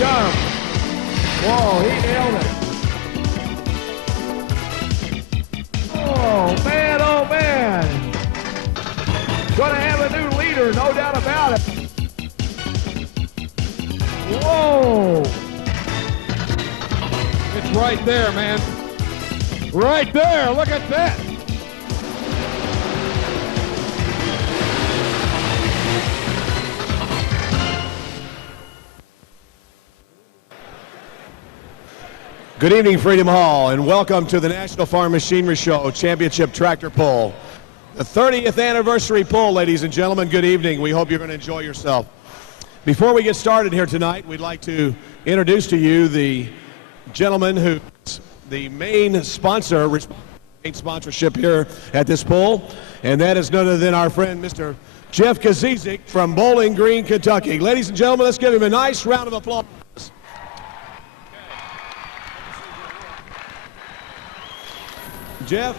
got him. Whoa, he nailed it. Oh, man, oh, man. Gonna have a new leader, no doubt about it. Whoa. It's right there, man. Right there, look at that. Good evening, Freedom Hall, and welcome to the National Farm Machinery Show Championship Tractor Pull. The 30th anniversary pull, ladies and gentlemen. Good evening. We hope you're going to enjoy yourself. Before we get started here tonight, we'd like to introduce to you the gentleman who's the main sponsor, main sponsorship here at this pull, and that is none other than our friend, Mr. Jeff Kazizik from Bowling Green, Kentucky. Ladies and gentlemen, let's give him a nice round of applause. Jeff,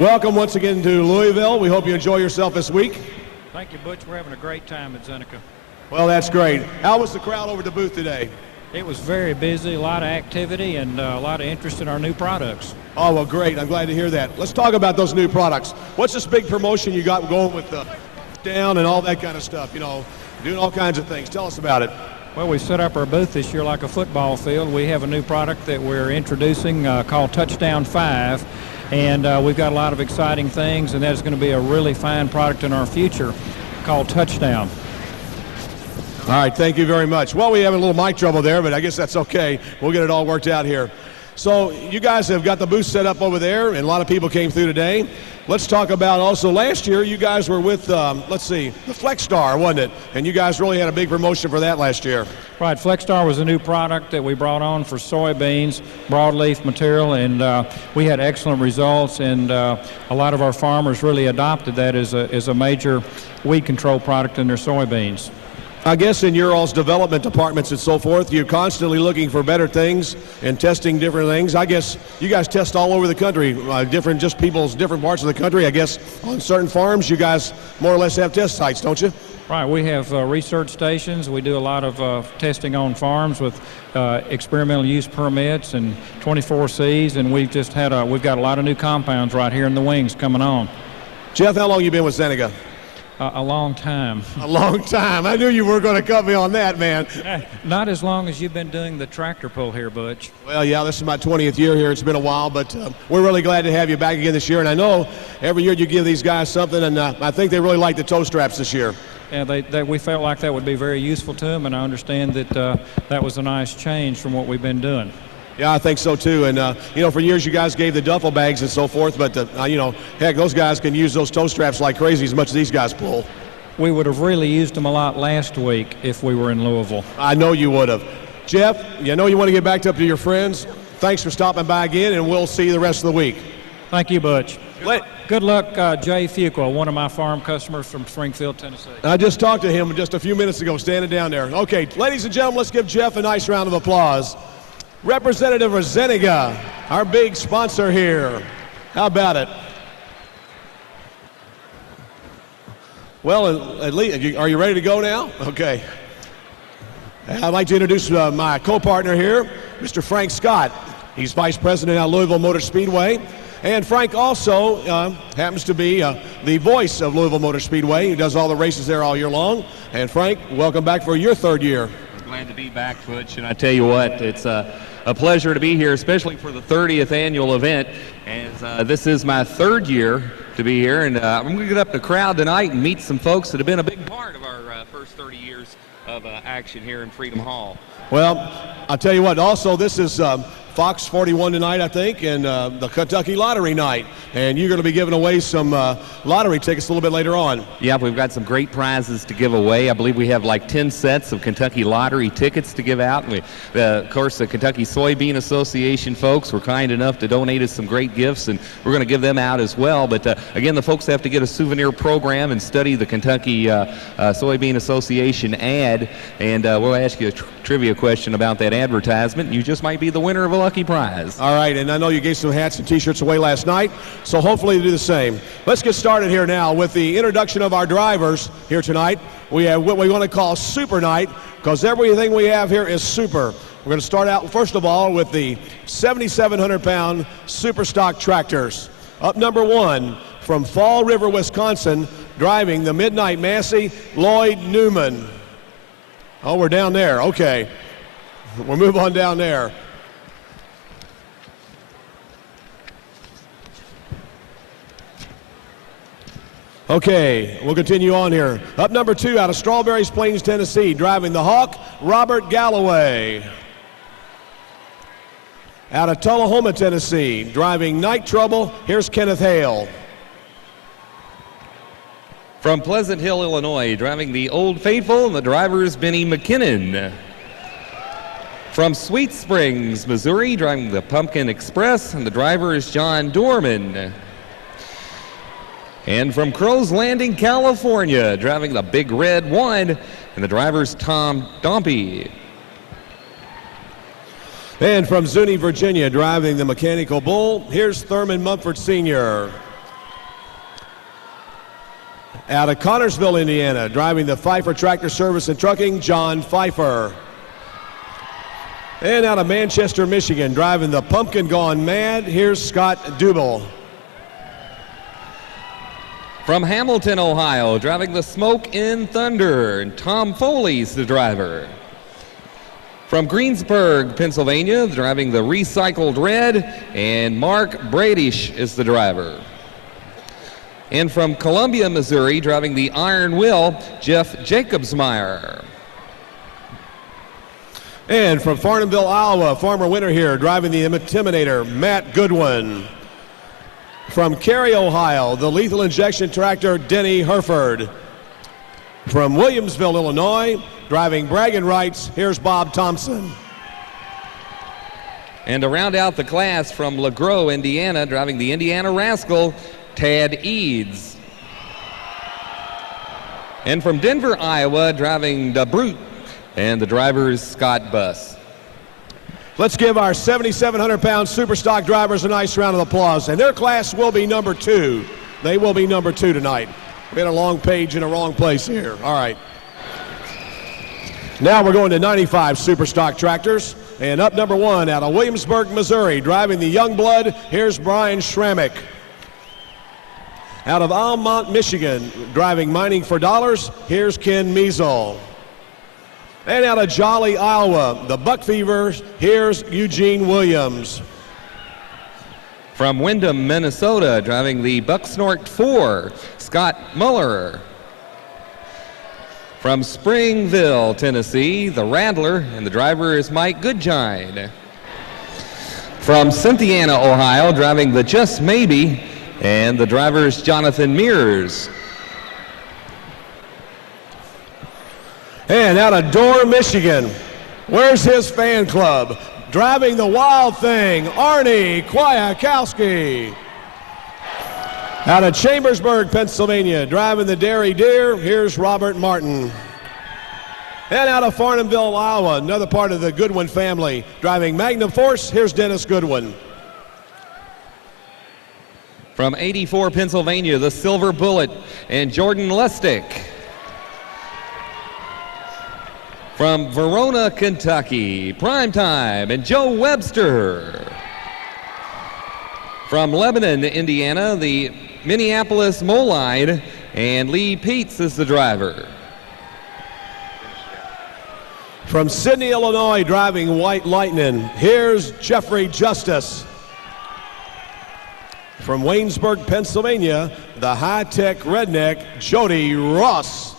welcome once again to Louisville. We hope you enjoy yourself this week. Thank you, Butch. We're having a great time at Zeneca. Well, that's great. How was the crowd over at the booth today? It was very busy, a lot of activity, and a lot of interest in our new products. Oh, well, great. I'm glad to hear that. Let's talk about those new products. What's this big promotion you got going with the down and all that kind of stuff, you know, doing all kinds of things? Tell us about it. Well, we set up our booth this year like a football field. We have a new product that we're introducing called Touchdown 5. And we've got a lot of exciting things, and that is going to be a really fine product in our future called Touchdown. All right, thank you very much. Well, we have a little mic trouble there, but I guess that's okay. We'll get it all worked out here. So you guys have got the booth set up over there, and a lot of people came through today. Let's talk about also last year you guys were with, let's see, the Flex Star, wasn't it? And you guys really had a big promotion for that last year. Right, Flex Star was a new product that we brought on for soybeans, broadleaf material, and we had excellent results, and a lot of our farmers really adopted that as a major weed control product in their soybeans. I guess in your all's development departments and so forth, you're constantly looking for better things and testing different things. I guess you guys test all over the country, different parts of the country. I guess on certain farms, you guys more or less have test sites, don't you? Right, we have research stations. We do a lot of testing on farms with experimental use permits and 24Cs, and we've got a lot of new compounds right here in the wings coming on. Jeff, how long you been with Zeneca? A long time. A long time. I knew you were going to cut me on that, man. Not as long as you've been doing the tractor pull here, Butch. Well, yeah, this is my 20th year here. It's been a while, but we're really glad to have you back again this year. And I know every year you give these guys something, and I think they really like the toe straps this year. Yeah, we felt like that would be very useful to them, and I understand that that was a nice change from what we've been doing. Yeah, I think so too. And you know, for years you guys gave the duffel bags and so forth, but you know, heck, those guys can use those toe straps like crazy as much as these guys pull. We would have really used them a lot last week if we were in Louisville. I know you would have. Jeff, I know you want to get back up to your friends. Thanks for stopping by again, and we'll see you the rest of the week. Thank you, Butch. Good luck, Jay Fuqua, one of my farm customers from Springfield, Tennessee. I just talked to him just a few minutes ago, standing down there. Okay, ladies and gentlemen, let's give Jeff a nice round of applause. Representative of Zeneca, our big sponsor here. How about it? Well, at least, are you ready to go now? Okay. I'd like to introduce my co-partner here, Mr. Frank Scott. He's Vice President at Louisville Motor Speedway. And Frank also happens to be the voice of Louisville Motor Speedway. He does all the races there all year long. And Frank, welcome back for your third year. Glad to be back, Butch, and I tell you what, it's a pleasure to be here, especially for the 30th annual event, as this is my third year to be here, and I'm going to get up to the crowd tonight and meet some folks that have been a big part of our first 30 years of action here in Freedom Hall. Well, I'll tell you what, also this is Fox 41 tonight, I think, and the Kentucky Lottery night. And you're going to be giving away some lottery tickets a little bit later on. Yeah, we've got some great prizes to give away. I believe we have like 10 sets of Kentucky Lottery tickets to give out. And of course, the Kentucky Soybean Association folks were kind enough to donate us some great gifts, and we're going to give them out as well. But again, the folks have to get a souvenir program and study the Kentucky Soybean Association ad. ad, and we'll ask you a trivia question about that advertisement. You just might be the winner of a lucky prize. All right, and I know you gave some hats and T-shirts away last night, so hopefully you do the same. Let's get started here now with the introduction of our drivers here tonight. We have what we want to call Super Night, because everything we have here is super. We're going to start out, first of all, with the 7,700-pound Super Stock tractors. Up number 1, from Fall River, Wisconsin, driving the Midnight Massey, Lloyd Newman. Oh, we're down there. Okay. We'll move on down there. Okay, we'll continue on here. Up number 2, out of Strawberries Plains, Tennessee, driving the Hawk, Robert Galloway. Out of Tullahoma, Tennessee, driving Night Trouble, here's Kenneth Hale. From Pleasant Hill, Illinois, driving the Old Faithful, the driver is Benny McKinnon. From Sweet Springs, Missouri, driving the Pumpkin Express, and the driver is John Dorman. And from Crow's Landing, California, driving the Big Red One, and the driver is Tom Dompey. And from Zuni, Virginia, driving the Mechanical Bull, here's Thurman Mumford Sr. Out of Connorsville, Indiana, driving the Pfeiffer Tractor Service and Trucking, John Pfeiffer. And out of Manchester, Michigan, driving the Pumpkin Gone Mad, here's Scott Dubel. From Hamilton, Ohio, driving the Smoke in Thunder, and Tom Foley's the driver. From Greensburg, Pennsylvania, driving the Recycled Red, and Mark Bradish is the driver. And from Columbia, Missouri, driving the Iron Will, Jeff Jacobsmeyer. And from Farnhamville, Iowa, Farmer Winter here, driving the Intimidator, Matt Goodwin. From Cary, Ohio, the Lethal Injection Tractor, Denny Herford. From Williamsville, Illinois, driving Bragging Rights, here's Bob Thompson. And to round out the class, from LaGros, Indiana, driving the Indiana Rascal, Tad Eads. And from Denver, Iowa, driving the Brute, and the driver is Scott Buss. Let's give our 7,700-pound Super Stock drivers a nice round of applause. And their class will be number 2. They will be number 2 tonight. We had a long page in the wrong place here. All right. Now we're going to 95 Super Stock tractors. And up number 1 out of Williamsburg, Missouri, driving the Youngblood, here's Brian Schrammick. Out of Almont, Michigan, driving Mining for Dollars, here's Ken Measle. And out of Jolly, Iowa, the Buck Fevers, here's Eugene Williams. From Windham, Minnesota, driving the Bucksnort 4, Scott Muller. From Springville, Tennessee, the Rattler, and the driver is Mike Goodgine. From Cynthiana, Ohio, driving the Just Maybe, and the driver is Jonathan Mears. And out of Dorr, Michigan, where's his fan club? Driving the Wild Thing, Arnie Kwiatkowski. Out of Chambersburg, Pennsylvania, driving the Dairy Deer, here's Robert Martin. And out of Farnhamville, Iowa, another part of the Goodwin family, driving Magnum Force, here's Dennis Goodwin. From 84, Pennsylvania, the Silver Bullet, and Jordan Lustick. From Verona, Kentucky, Primetime, and Joe Webster. From Lebanon, Indiana, the Minneapolis Molide, and Lee Peets is the driver. From Sydney, Illinois, driving White Lightning, here's Jeffrey Justice. From Waynesburg, Pennsylvania, the high-tech redneck, Jody Ross.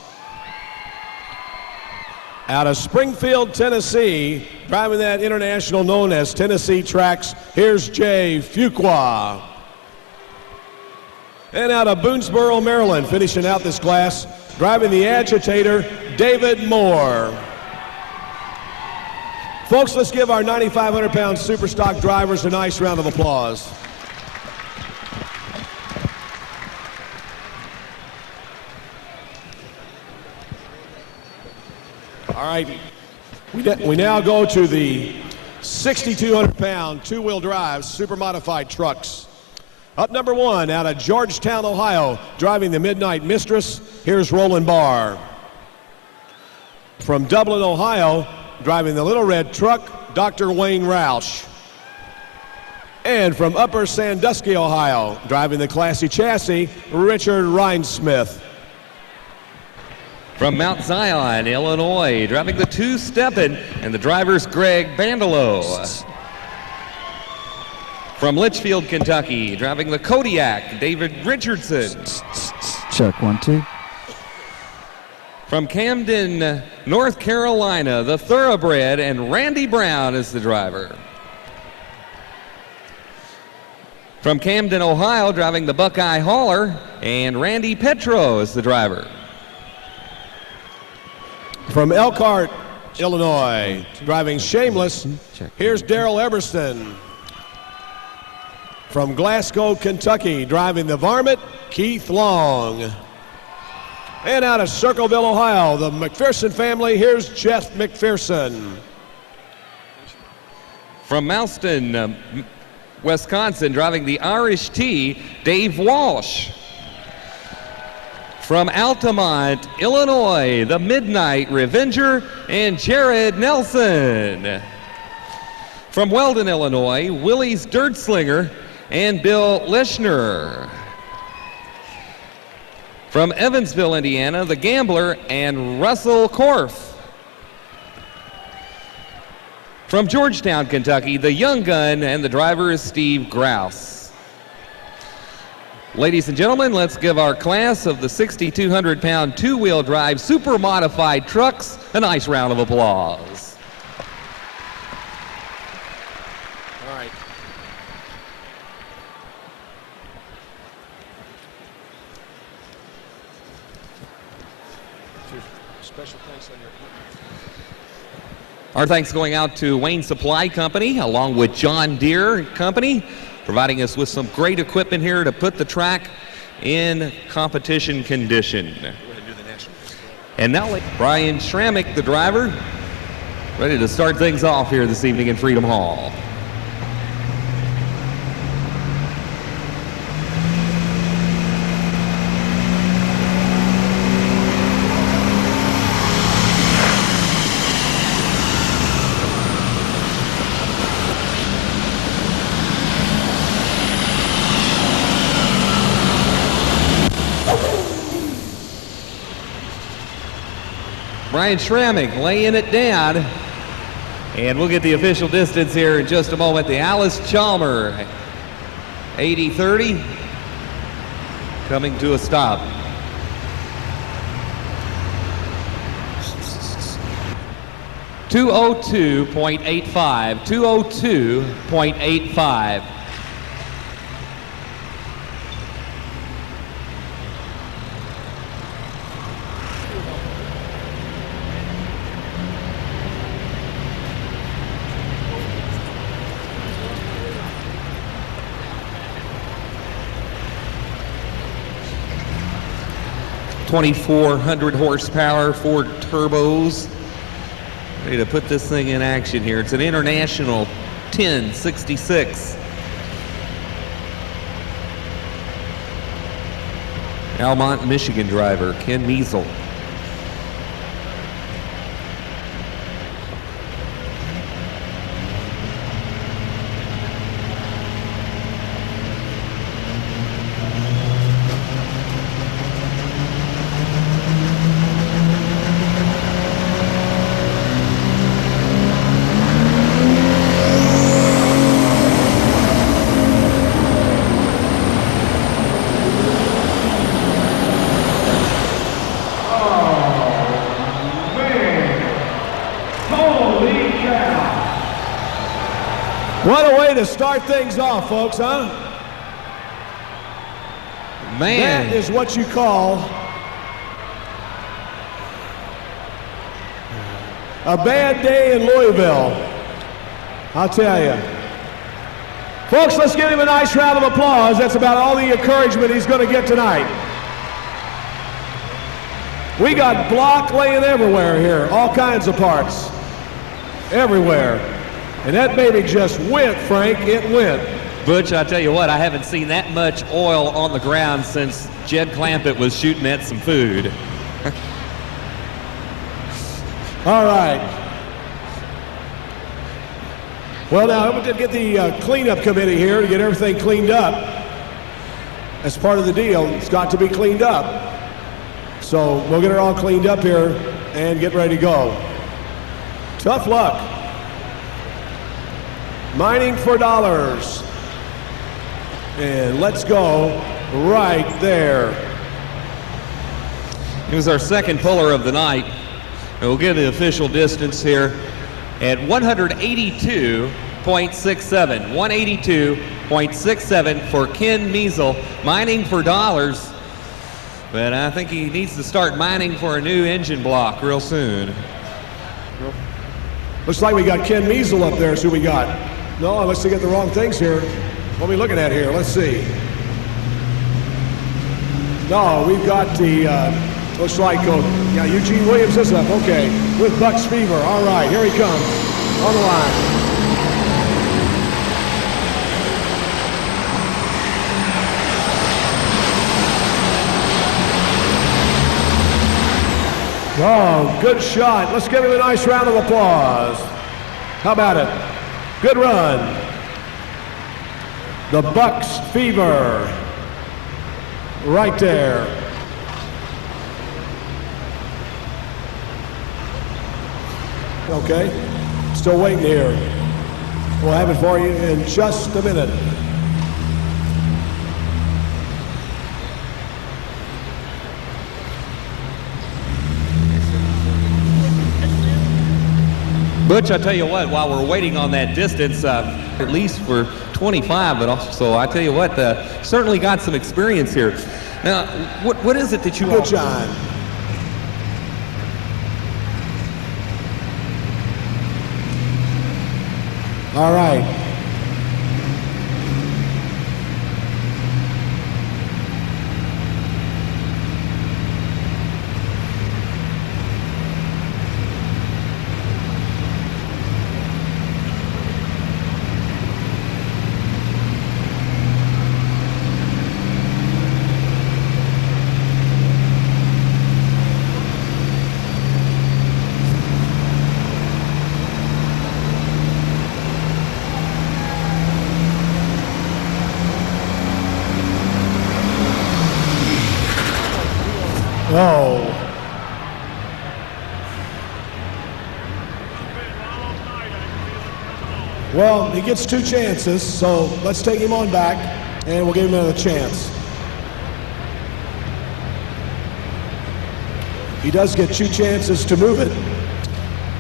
Out of Springfield, Tennessee, driving that international known as Tennessee Tracks, here's Jay Fuqua. And out of Boonesboro, Maryland, finishing out this class, driving the Agitator, David Moore. Folks, let's give our 9,500-pound Super Stock drivers a nice round of applause. All right. We now go to the 6,200-pound two-wheel drive super modified trucks. Up number 1 out of Georgetown, Ohio, driving the Midnight Mistress, here's Roland Barr. From Dublin, Ohio, driving the Little Red Truck, Dr. Wayne Roush. And from Upper Sandusky, Ohio, driving the Classy Chassis, Richard Rinesmith. From Mount Zion, Illinois, driving the Two-Steppin', and the driver's Greg Bandelow. From Litchfield, Kentucky, driving the Kodiak, David Richardson. Check 1, 2. From Camden, North Carolina, the Thoroughbred, and Randy Brown is the driver. From Camden, Ohio, driving the Buckeye Hauler, and Randy Petro is the driver. From Elkhart, Illinois, driving Shameless, here's Daryl Eberston. From Glasgow, Kentucky, driving the Varmint, Keith Long. And out of Circleville, Ohio, the McPherson family, here's Jeff McPherson. From Mouston, Wisconsin, driving the Irish Tea, Dave Walsh. From Altamont, Illinois, the Midnight Revenger, and Jared Nelson. From Weldon, Illinois, Willie's Dirt Slinger, and Bill Lishner. From Evansville, Indiana, the Gambler, and Russell Korf. From Georgetown, Kentucky, the Young Gun, and the driver is Steve Grouse. Ladies and gentlemen, let's give our class of the 6,200-pound two-wheel drive super modified trucks a nice round of applause. All right. Special thanks on your Our thanks going out to Wayne Supply Company along with John Deere Company, providing us with some great equipment here to put the track in competition condition. And now Brian Schrammick, the driver, ready to start things off here this evening in Freedom Hall. Brian Schrammick laying it down. And we'll get the official distance here in just a moment. The Alice Chalmer 80-30 coming to a stop. .85, 202.85. .2400 horsepower, 4 turbos. Ready to put this thing in action here. It's an International 1066. Almont, Michigan driver, Ken Measle. What a way to start things off, folks, huh? Man. That is what you call a bad day in Louisville. I'll tell you. Folks, let's give him a nice round of applause. That's about all the encouragement he's going to get tonight. We got block laying everywhere here, all kinds of parts, everywhere. And that baby just went, Frank, it went. Butch, I tell you what, I haven't seen that much oil on the ground since Jed Clampett was shooting at some food. All right. Well, now, I'm going to get the cleanup committee here to get everything cleaned up. As part of the deal, it's got to be cleaned up. So we'll get it all cleaned up here and get ready to go. Tough luck. Mining for dollars. And let's go right there. He was our second puller of the night. And we'll give the official distance here at 182.67. 182.67 for Ken Measle, mining for dollars. But I think he needs to start mining for a new engine block real soon. Looks like we got Ken Measle up there. So we got. No, unless they get the wrong things here. What are we looking at here? Let's see. No, we've got the, looks like, yeah, Eugene Williams is up. Okay, with Buck's Fever. All right, here he comes on the line. Oh, good shot. Let's give him a nice round of applause. How about it? Good run. The Bucks Fever. Right there. Okay. Still waiting here. We'll have it for you in just a minute. Butch, I tell you what, while we're waiting on that distance, at least for 25, but also, I tell you what, certainly got some experience here. Now, what is it that you... Good, John. All right. Oh. Well, he gets two chances, so let's take him on back, and we'll give him another chance. He does get two chances to move it,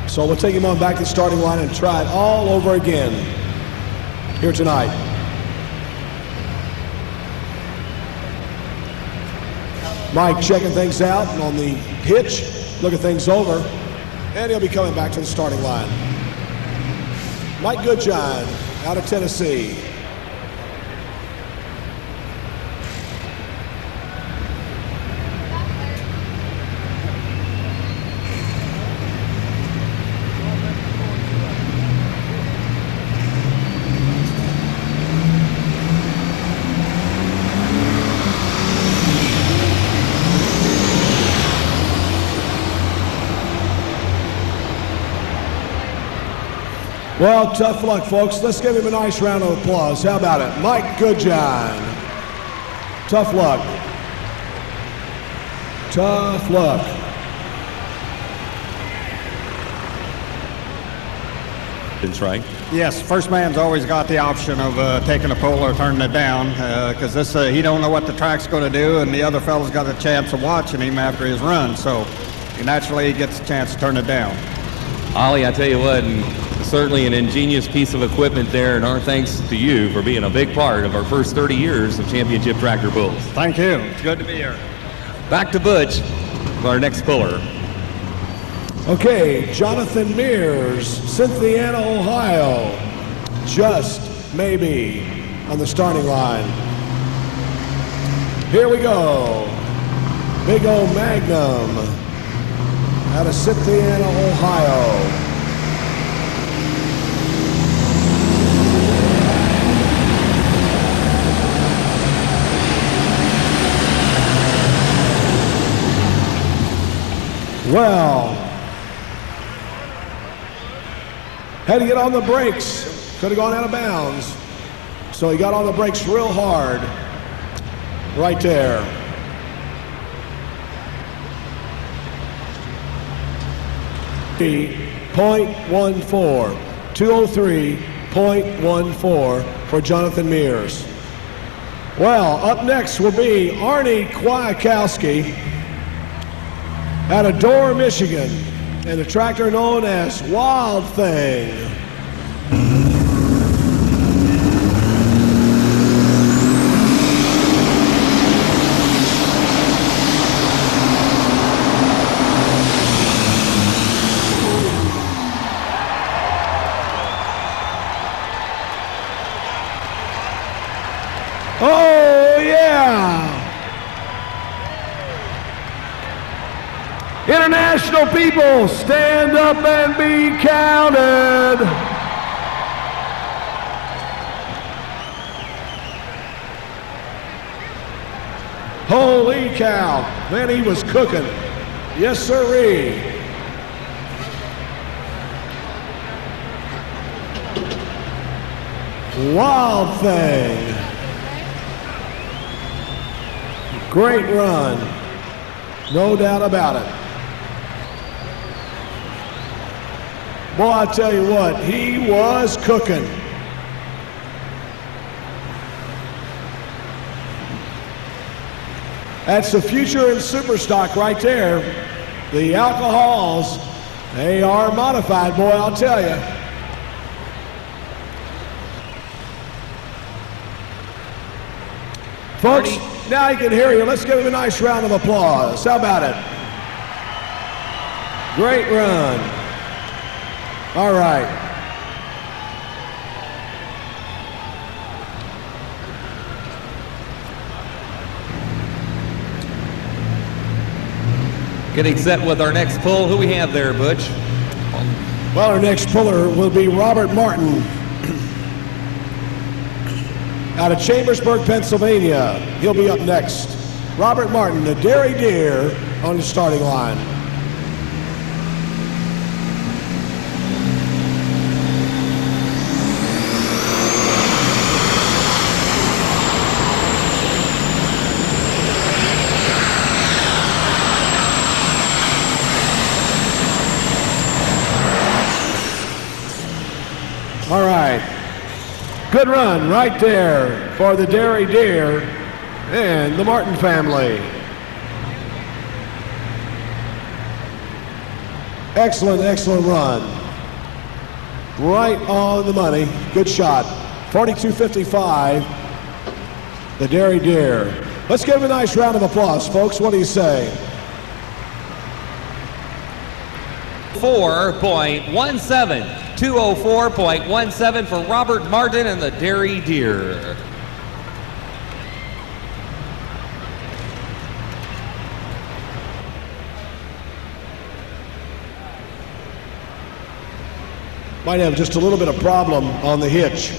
so we'll take him on back to the starting line and try it all over again here tonight. Mike checking things out on the hitch, looking things over, and he'll be coming back to the starting line. Mike Goodjohn out of Tennessee. Well, tough luck, folks. Let's give him a nice round of applause. How about it? Mike Goodjohn. Tough luck. Tough luck. That's right. Yes, first man's always got the option of taking a pull or turning it down because this he don't know what the track's going to do, and the other fellow's got a chance of watching him after his run, so naturally he gets a chance to turn it down. Ollie, I tell you what, and certainly an ingenious piece of equipment there, and our thanks to you for being a big part of our first 30 years of Championship Tractor Pulls. Thank you. It's good to be here. Back to Butch, our next puller. Okay, Jonathan Mears, Cynthiana, Ohio. Just maybe on the starting line. Here we go. Big old Magnum. out of Cynthiana, Ohio. Well, had to get on the brakes. Could have gone out of bounds. So he got on the brakes real hard. Right there. .14. 203.14 for Jonathan Mears. Well, up next will be Arnie Kwiatkowski out of Dorr, Michigan, and a tractor known as Wild Thing. Oh, yeah! International people, stand up and be counted. Holy cow, man, he was cooking. Yes, sirree. Wild Thing. Great run, no doubt about it. Boy, I tell you what, he was cooking. That's the future in Superstock right there. The alcohols, they are modified, boy, I'll tell you. Folks, now he can hear you. Let's give him a nice round of applause. How about it? Great run. All right. Getting set with our next pull. Who we have there, Butch? Well, our next puller will be Robert Martin out of Chambersburg, Pennsylvania. He'll be up next. Robert Martin, the Dairy Deer, on the starting line. All right. Good run right there for the Dairy Deer and the Martin family. Excellent, excellent run. Right on the money. Good shot. 42.55, the Dairy Deer. Let's give him a nice round of applause, folks. What do you say? 4.17. 204.17 for Robert Martin and the Dairy Deer. Might have just a little bit of problem on the hitch.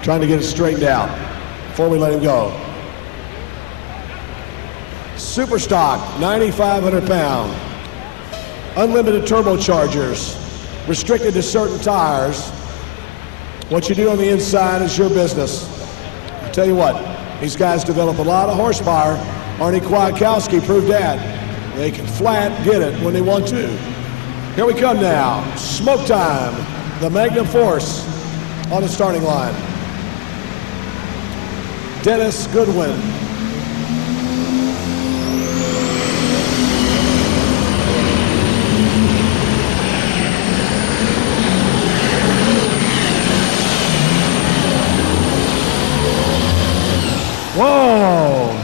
Trying to get it straightened out before we let him go. Superstock, 9,500 pound. Unlimited turbochargers. Restricted to certain tires. What you do on the inside is your business. I tell you what, these guys develop a lot of horsepower. Arnie Kwiatkowski proved that. They can flat get it when they want to. Here we come now. Smoke time. The Magnum Force on the starting line. Dennis Goodwin. Whoa!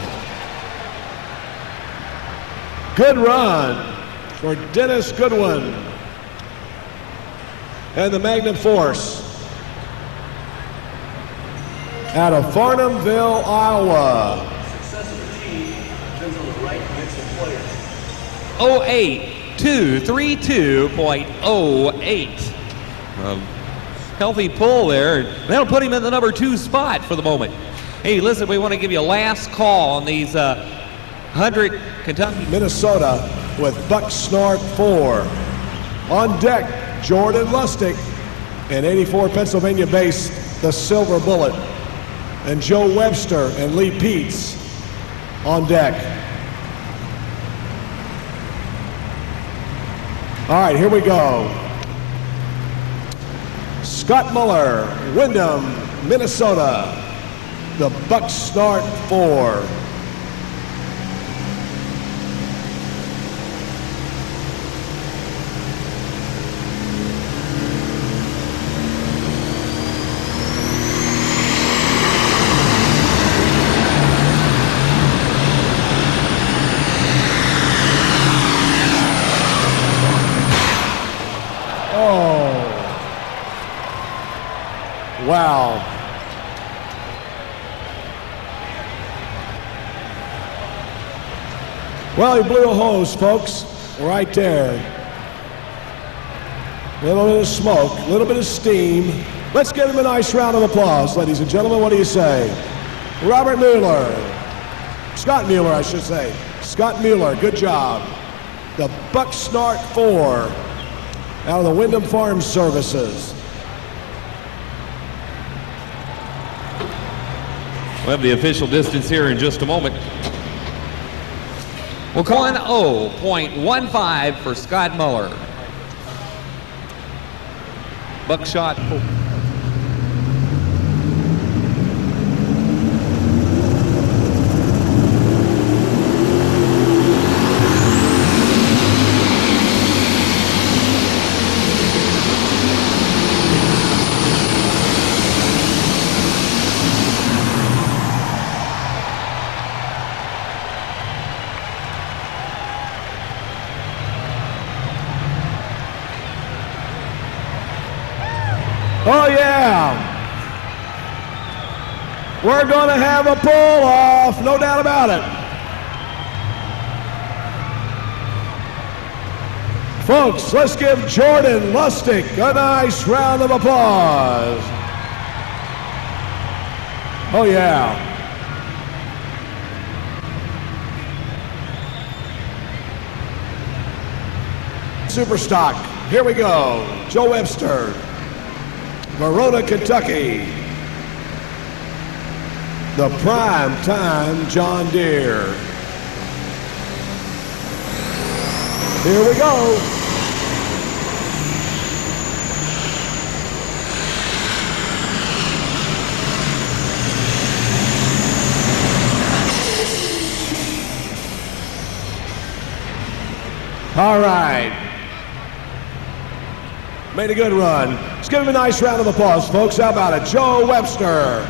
Good run for Dennis Goodwin and the Magnum Force out of Farnhamville, Iowa. Success of the team depends on the right mix of players. 08 232.08. Healthy pull there. That'll put him in the number 2 spot for the moment. Hey, listen, we want to give you a last call on these 100 Kentucky. Minnesota with Buck Snort 4. On deck, Jordan Lustig. And 84 Pennsylvania-based, the Silver Bullet. And Joe Webster and Lee Peets on deck. All right, here we go. Scott Muller, Windham, Minnesota. The Buck Snort 4. Wow. Well, he blew a hose, folks, right there. A little bit of smoke, a little bit of steam. Let's give him a nice round of applause, ladies and gentlemen. What do you say? Robert Mueller. Scott Mueller, I should say. Scott Mueller, good job. The Buck Snort 4 out of the Windham Farm Services. We'll have the official distance here in just a moment. We'll call 10.15 for Scott Muller. Buckshot. Oh, yeah. We're going to have a pull-off, no doubt about it. Folks, let's give Jordan Lustig a nice round of applause. Oh, yeah. Superstock, here we go. Joe Webster. Verona, Kentucky. The Prime Time John Deere. Here we go. All right. Made a good run. Let's give him a nice round of applause, folks. How about it? Joe Webster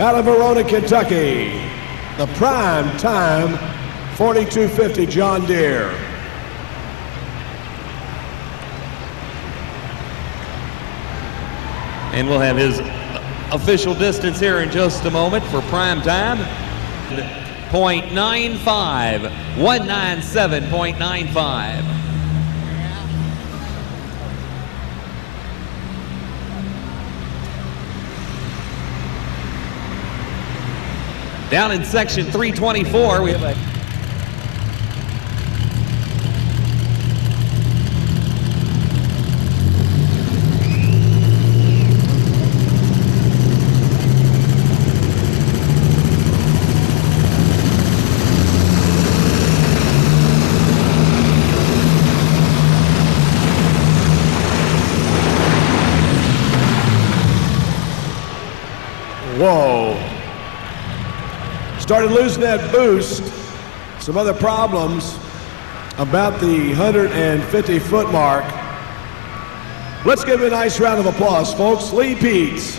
out of Verona, Kentucky. The Prime Time 4250 John Deere. And we'll have his official distance here in just a moment for prime time. 0.95, 197.95. Down in section 324, we have a Whoa. Started losing that boost. Some other problems about the 150-foot mark. Let's give him a nice round of applause, folks. Lee Peets,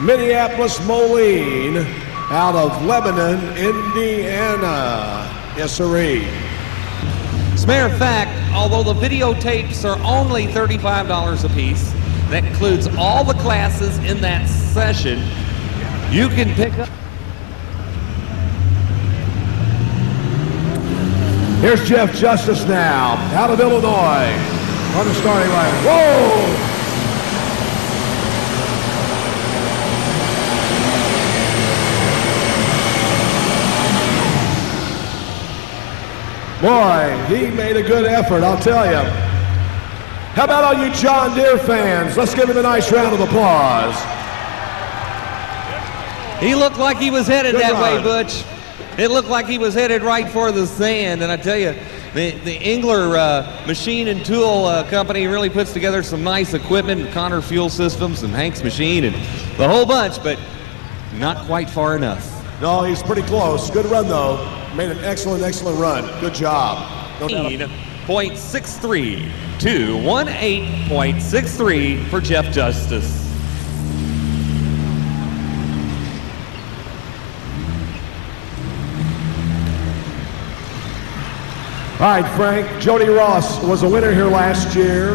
Minneapolis Moline, out of Lebanon, Indiana. Yes, sirree. As a matter of fact, although the videotapes are only $35 a piece, that includes all the classes in that session, you can pick up. Here's Jeff Justice now, out of Illinois, on the starting line. Whoa! Boy, he made a good effort, I'll tell you. How about all you John Deere fans? Let's give him a nice round of applause. He looked like he was headed Good that way, run. Butch. It looked like he was headed right for the sand, and I tell you, the Engler Machine and Tool Company really puts together some nice equipment, Connor Fuel Systems and Hank's Machine and the whole bunch, but not quite far enough. No, he's pretty close. Good run, though. Made an excellent run. Good job. No doubt. 18.63 to 18.63 for Jeff Justice. All right, Frank, Jody Ross was a winner here last year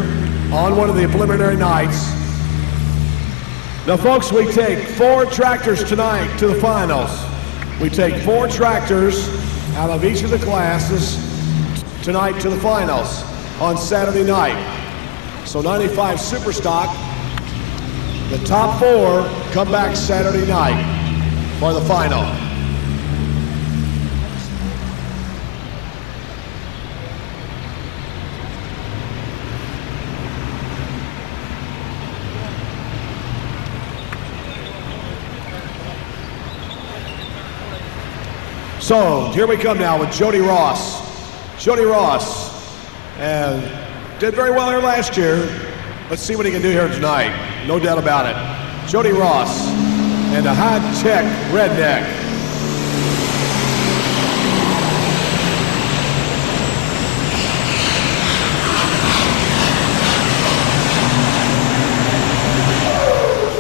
on one of the preliminary nights. Now, folks, we take 4 tractors tonight to the finals. We take 4 tractors out of each of the classes tonight to the finals on Saturday night. So 95 Super Stock, the top 4 come back Saturday night for the final. So here we come now with Jody Ross. Jody Ross did very well here last year. Let's see what he can do here tonight. No doubt about it. Jody Ross and a high-tech redneck.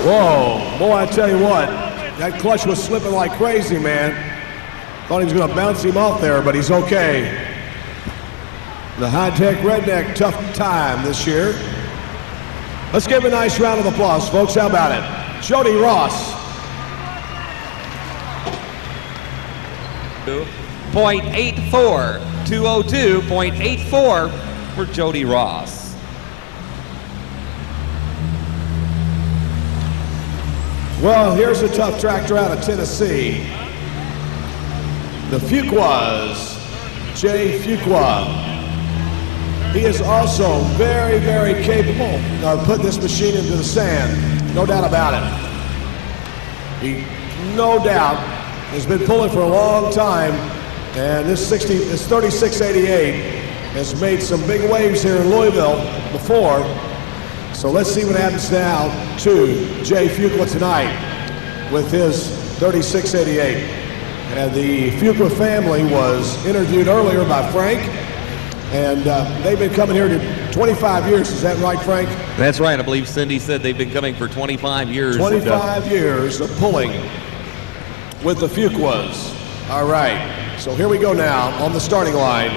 Whoa, boy, I tell you what, that clutch was slipping like crazy, man. Thought he was going to bounce him off there, but he's okay. The high-tech redneck, tough time this year. Let's give him a nice round of applause, folks. How about it? Jody Ross. 2.84, 202.84 for Jody Ross. Well, here's a tough tractor out of Tennessee. The Fuquas, Jay Fuqua. He is also very, very capable of putting this machine into the sand. No doubt about it. He, no doubt, has been pulling for a long time, and this 3688 has made some big waves here in Louisville before. So let's see what happens now to Jay Fuqua tonight with his 3688. And the Fuqua family was interviewed earlier by Frank, and they've been coming here to 25 years. Is that right, Frank? That's right. I believe Cindy said they've been coming for 25 years. 25 years of pulling with the Fuquas. All right. So here we go now on the starting line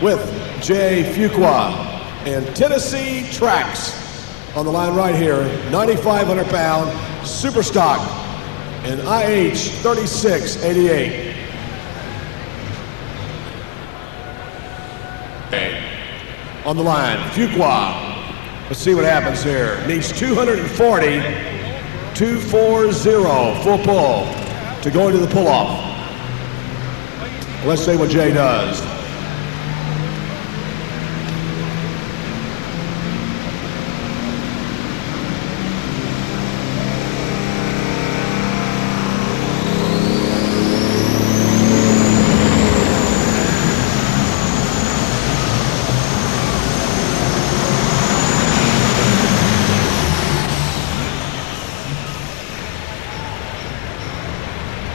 with Jay Fuqua and Tennessee Tracks on the line right here. 9,500-pound super stock. And IH 3688. On the line, Fuqua. Let's see what happens here. Needs 240, 240, full pull to go into the pull-off. Let's see what Jay does.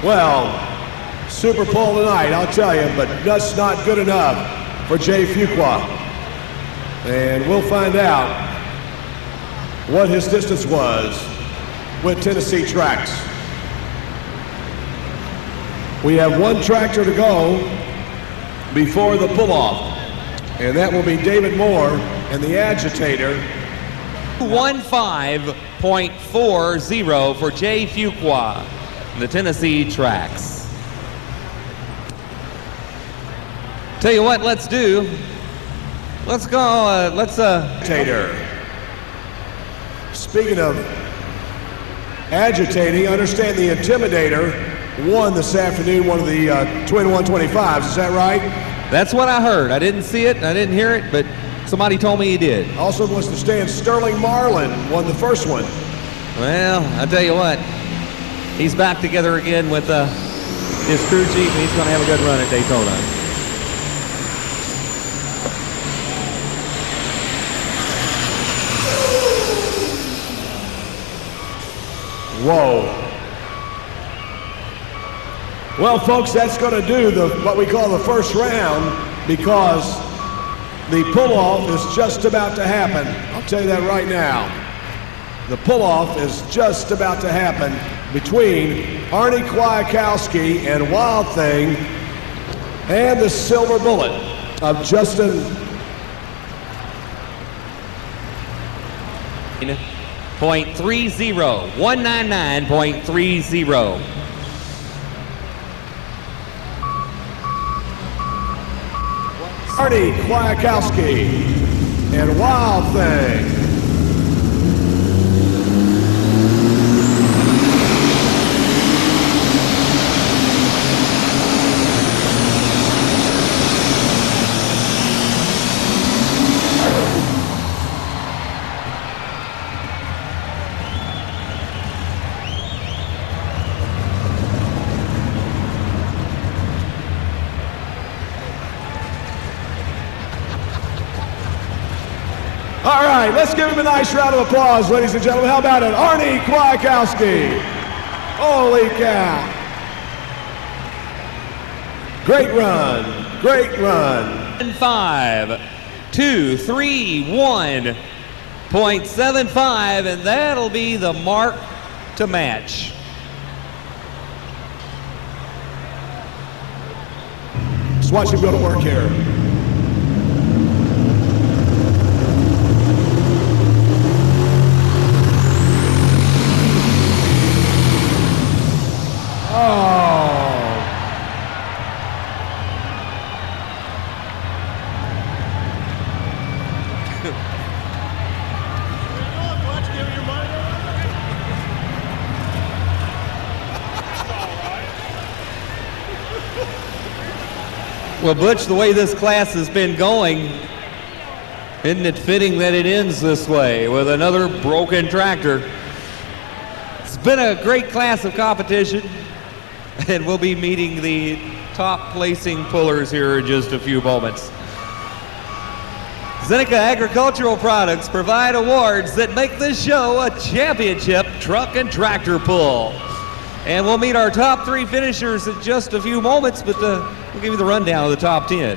Well, super pull tonight, I'll tell you, but that's not good enough for Jay Fuqua. And we'll find out what his distance was with Tennessee Tracks. We have 1 tractor to go before the pull-off, and that will be David Moore and the agitator. 15.40 for Jay Fuqua. The Tennessee Tracks. Tell you what, let's go, Tater. Speaking of agitating, I understand the Intimidator won this afternoon one of the Twin 125s. Is that right? That's what I heard. I didn't see it, I didn't hear it, but somebody told me he did. Also wants to stand Sterling Marlin won the first one. Well, I tell you what, he's back together again with his crew chief, and he's going to have a good run at Daytona. Whoa. Well, folks, that's going to do what we call the first round, because the pull-off is just about to happen. I'll tell you that right now. The pull-off is just about to happen between Arnie Kwiatkowski and Wild Thing and the Silver Bullet of Justin. 199.30. Arnie Kwiatkowski and Wild Thing. All right, let's give him a nice round of applause, ladies and gentlemen. How about it? Arnie Kwiatkowski. Holy cow. Great run. Great run. 5,231.75, and that'll be the mark to match. Let's watch him go to work here. Well, Butch, the way this class has been going, isn't it fitting that it ends this way with another broken tractor? It's been a great class of competition, and we'll be meeting the top placing pullers here in just a few moments. Zeneca Agricultural Products provide awards that make this show a championship truck and tractor pull. And we'll meet our top 3 finishers in just a few moments, but we'll give you the rundown of the top 10.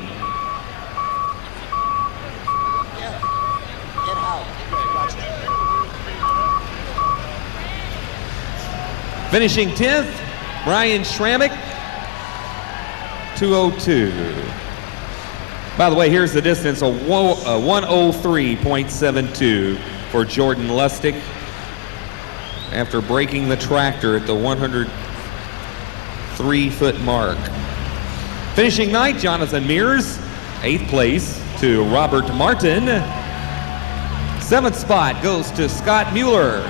Finishing 10th, Brian Schrammick, 2:02. By the way, here's the distance, a 1:03.72 for Jordan Lustig after breaking the tractor at the 103-foot mark. Finishing 9th, Jonathan Mears, 8th place to Robert Martin. 7th spot goes to Scott Mueller,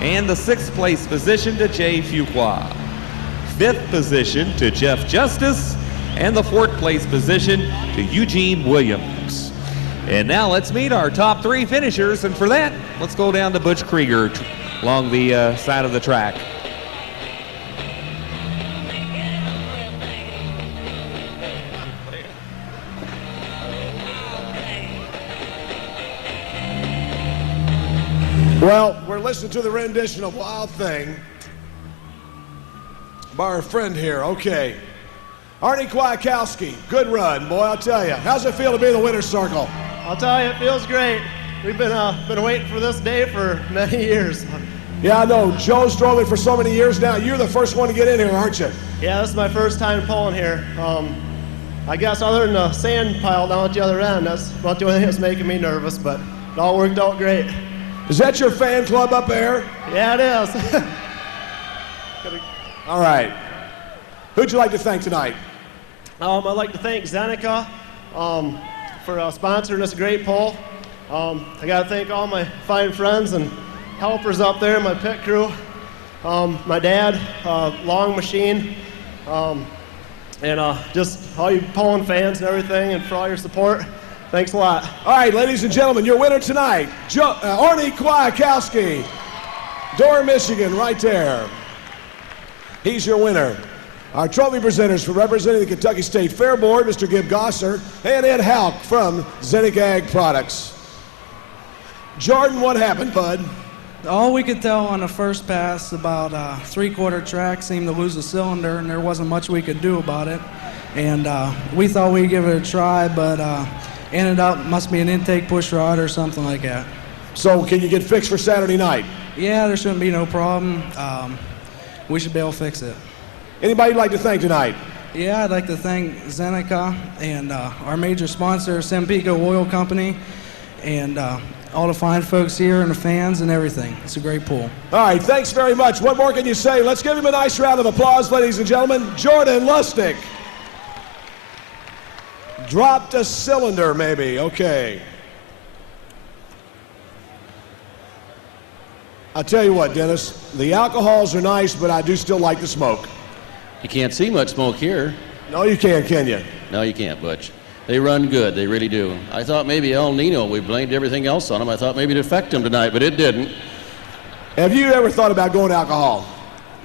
and the 6th place position to Jay Fuqua. 5th position to Jeff Justice, and the 4th place position to Eugene Williams. And now let's meet our top 3 finishers, and for that, let's go down to Butch Krieger along the side of the track. Well, we're listening to the rendition of Wild Thing by our friend here. Okay. Arnie Kwiatkowski, good run, boy, I'll tell you. How's it feel to be in the winner's circle? I'll tell you, it feels great. We've been waiting for this day for many years. Yeah, I know. Joe's drove it for so many years now. You're the first one to get in here, aren't you? Yeah, this is my first time pulling here. I guess other than the sand pile down at the other end, that's about the only thing that's making me nervous, but it all worked out great. Is that your fan club up there? Yeah, it is. All right. Who'd you like to thank tonight? I'd like to thank Zeneca, for sponsoring this great pole. I got to thank all my fine friends and helpers up there, my pit crew, my dad, Long Machine, and just all you pulling fans and everything, and for all your support. Thanks a lot. All right, ladies and gentlemen, your winner tonight, Arnie Kwiatkowski, Dorr, Michigan, right there. He's your winner. Our trophy presenters for representing the Kentucky State Fair Board, Mr. Gib Gosser and Ed Houck from Zenica Ag Products. Jordan, what happened, bud? All we could tell on the first pass, about three-quarter track seemed to lose a cylinder, and there wasn't much we could do about it. And we thought we'd give it a try, but ended up must be an intake push rod or something like that. So can you get fixed for Saturday night? Yeah, there shouldn't be no problem. We should be able to fix it. Anybody you'd like to thank tonight? Yeah, I'd like to thank Zenica and our major sponsor, Sempico Oil Company, and all the fine folks here and the fans and everything. It's a great pool. All right, thanks very much. What more can you say? Let's give him a nice round of applause, ladies and gentlemen. Jordan Lustig. Dropped a cylinder, maybe. Okay. I'll tell you what, Dennis, the alcohols are nice, but I do still like the smoke. You can't see much smoke here. No, you can you? No, you can't, Butch. They run good, they really do. I thought maybe El Nino, we blamed everything else on them. I thought maybe it'd affect them tonight, but it didn't. Have you ever thought about going alcohol?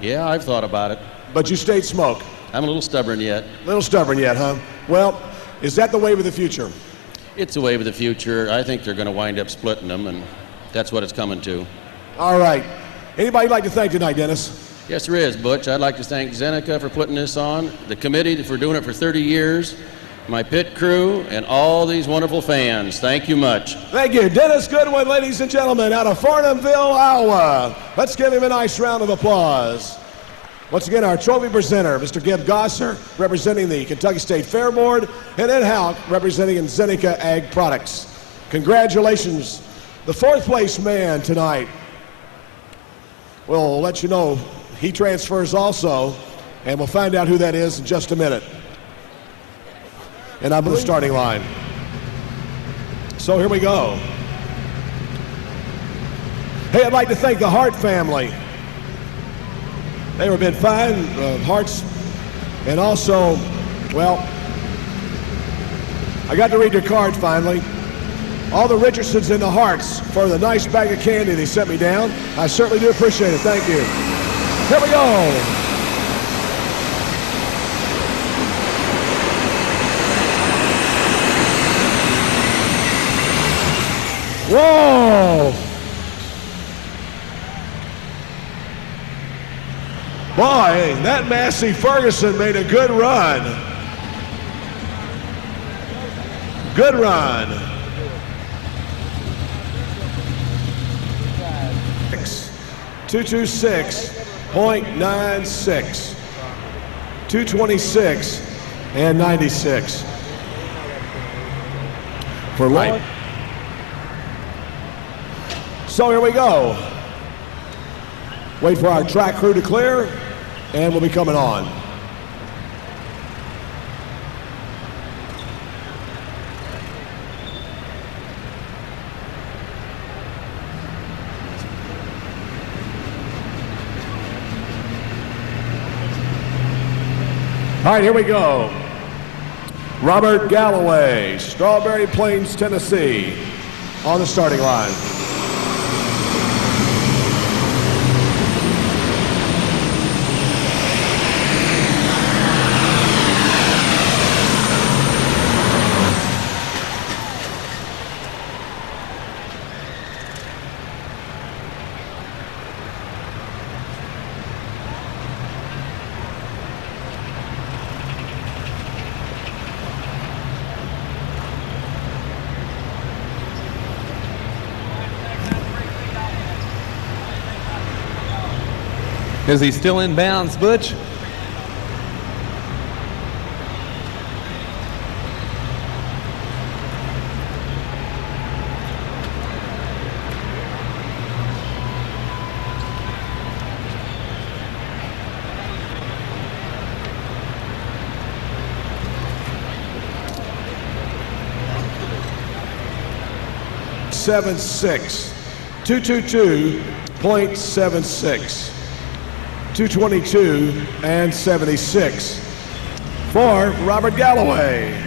Yeah, I've thought about it. But you stayed smoke? I'm a little stubborn yet. A little stubborn yet, huh? Well, is that the wave of the future? It's the wave of the future. I think they're going to wind up splitting them, and that's what it's coming to. All right. Anybody you'd like to thank tonight, Dennis? Yes, there is, Butch. I'd like to thank Zenica for putting this on, the committee for doing it for 30 years, my pit crew, and all these wonderful fans. Thank you much. Thank you. Dennis Goodwin, ladies and gentlemen, out of Farnhamville, Iowa. Let's give him a nice round of applause. Once again, our trophy presenter, Mr. Gib Gosser, representing the Kentucky State Fair Board, and Ed Houck, representing Zenica Ag Products. Congratulations. The fourth place man tonight, we'll let you know he transfers also, and we'll find out who that is in just a minute. And I'm in the starting line. So here we go. Hey, I'd like to thank the Hart family. They were been fine, Harts, and also, well, I got to read your card finally. All the Richardsons and the Harts for the nice bag of candy they sent me down. I certainly do appreciate it. Thank you. Here we go. Whoa! Boy, that Massey Ferguson made a good run. Good run. 226.96. 226 and 96. For light. So here we go. Wait for our track crew to clear, and we'll be coming on. All right, here we go. Robert Galloway, Strawberry Plains, Tennessee, on the starting line. Is he still in bounds, Butch? 222.76. 222.76. 222 and 76 for Robert Galloway.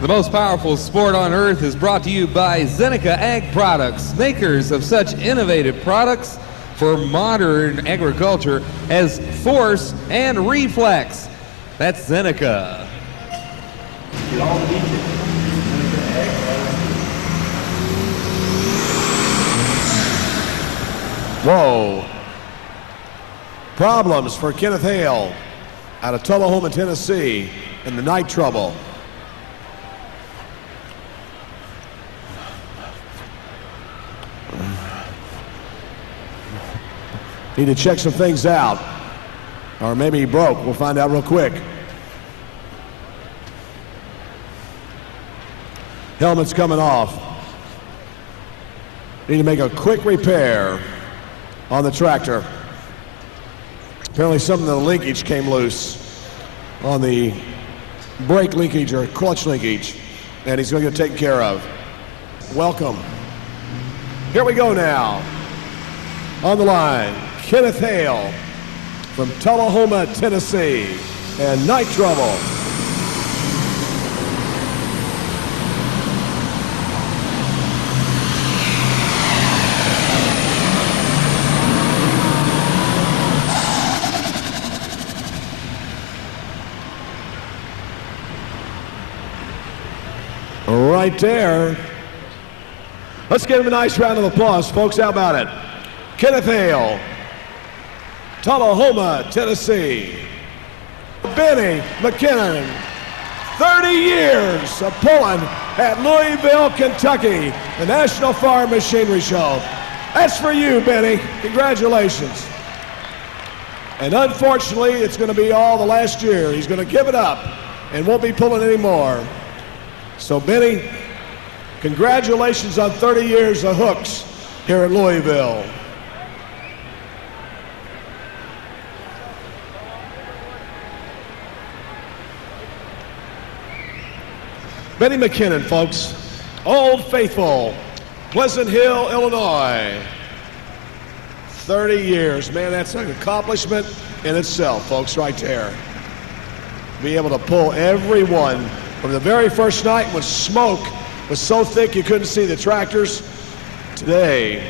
The most powerful sport on earth is brought to you by Zeneca Ag Products, makers of such innovative products for modern agriculture as Force and Reflex. That's Zeneca. Whoa. Problems for Kenneth Hale out of Tullahoma, Tennessee in the night trouble. Need to check some things out. Or maybe he broke. We'll find out real quick. Helmet's coming off. Need to make a quick repair on the tractor. Apparently some of the linkage came loose on the brake linkage or clutch linkage, and he's going to get it taken care of. Welcome. Here we go now. On the line, Kenneth Hale from Tullahoma, Tennessee, and night trouble. Right there. Let's give him a nice round of applause, folks. How about it? Kenneth Hale, Tullahoma, Tennessee. Benny McKinnon, 30 years of pulling at Louisville, Kentucky, the National Farm Machinery Show. That's for you, Benny. Congratulations. And unfortunately, it's going to be all the last year. He's going to give it up and won't be pulling anymore. So, Benny, congratulations on 30 years of hooks here at Louisville. Benny McKinnon, folks, Old Faithful, Pleasant Hill, Illinois. 30 years, man, that's an accomplishment in itself, folks, right there. Be able to pull every one from the very first night when smoke was so thick you couldn't see the tractors. Today,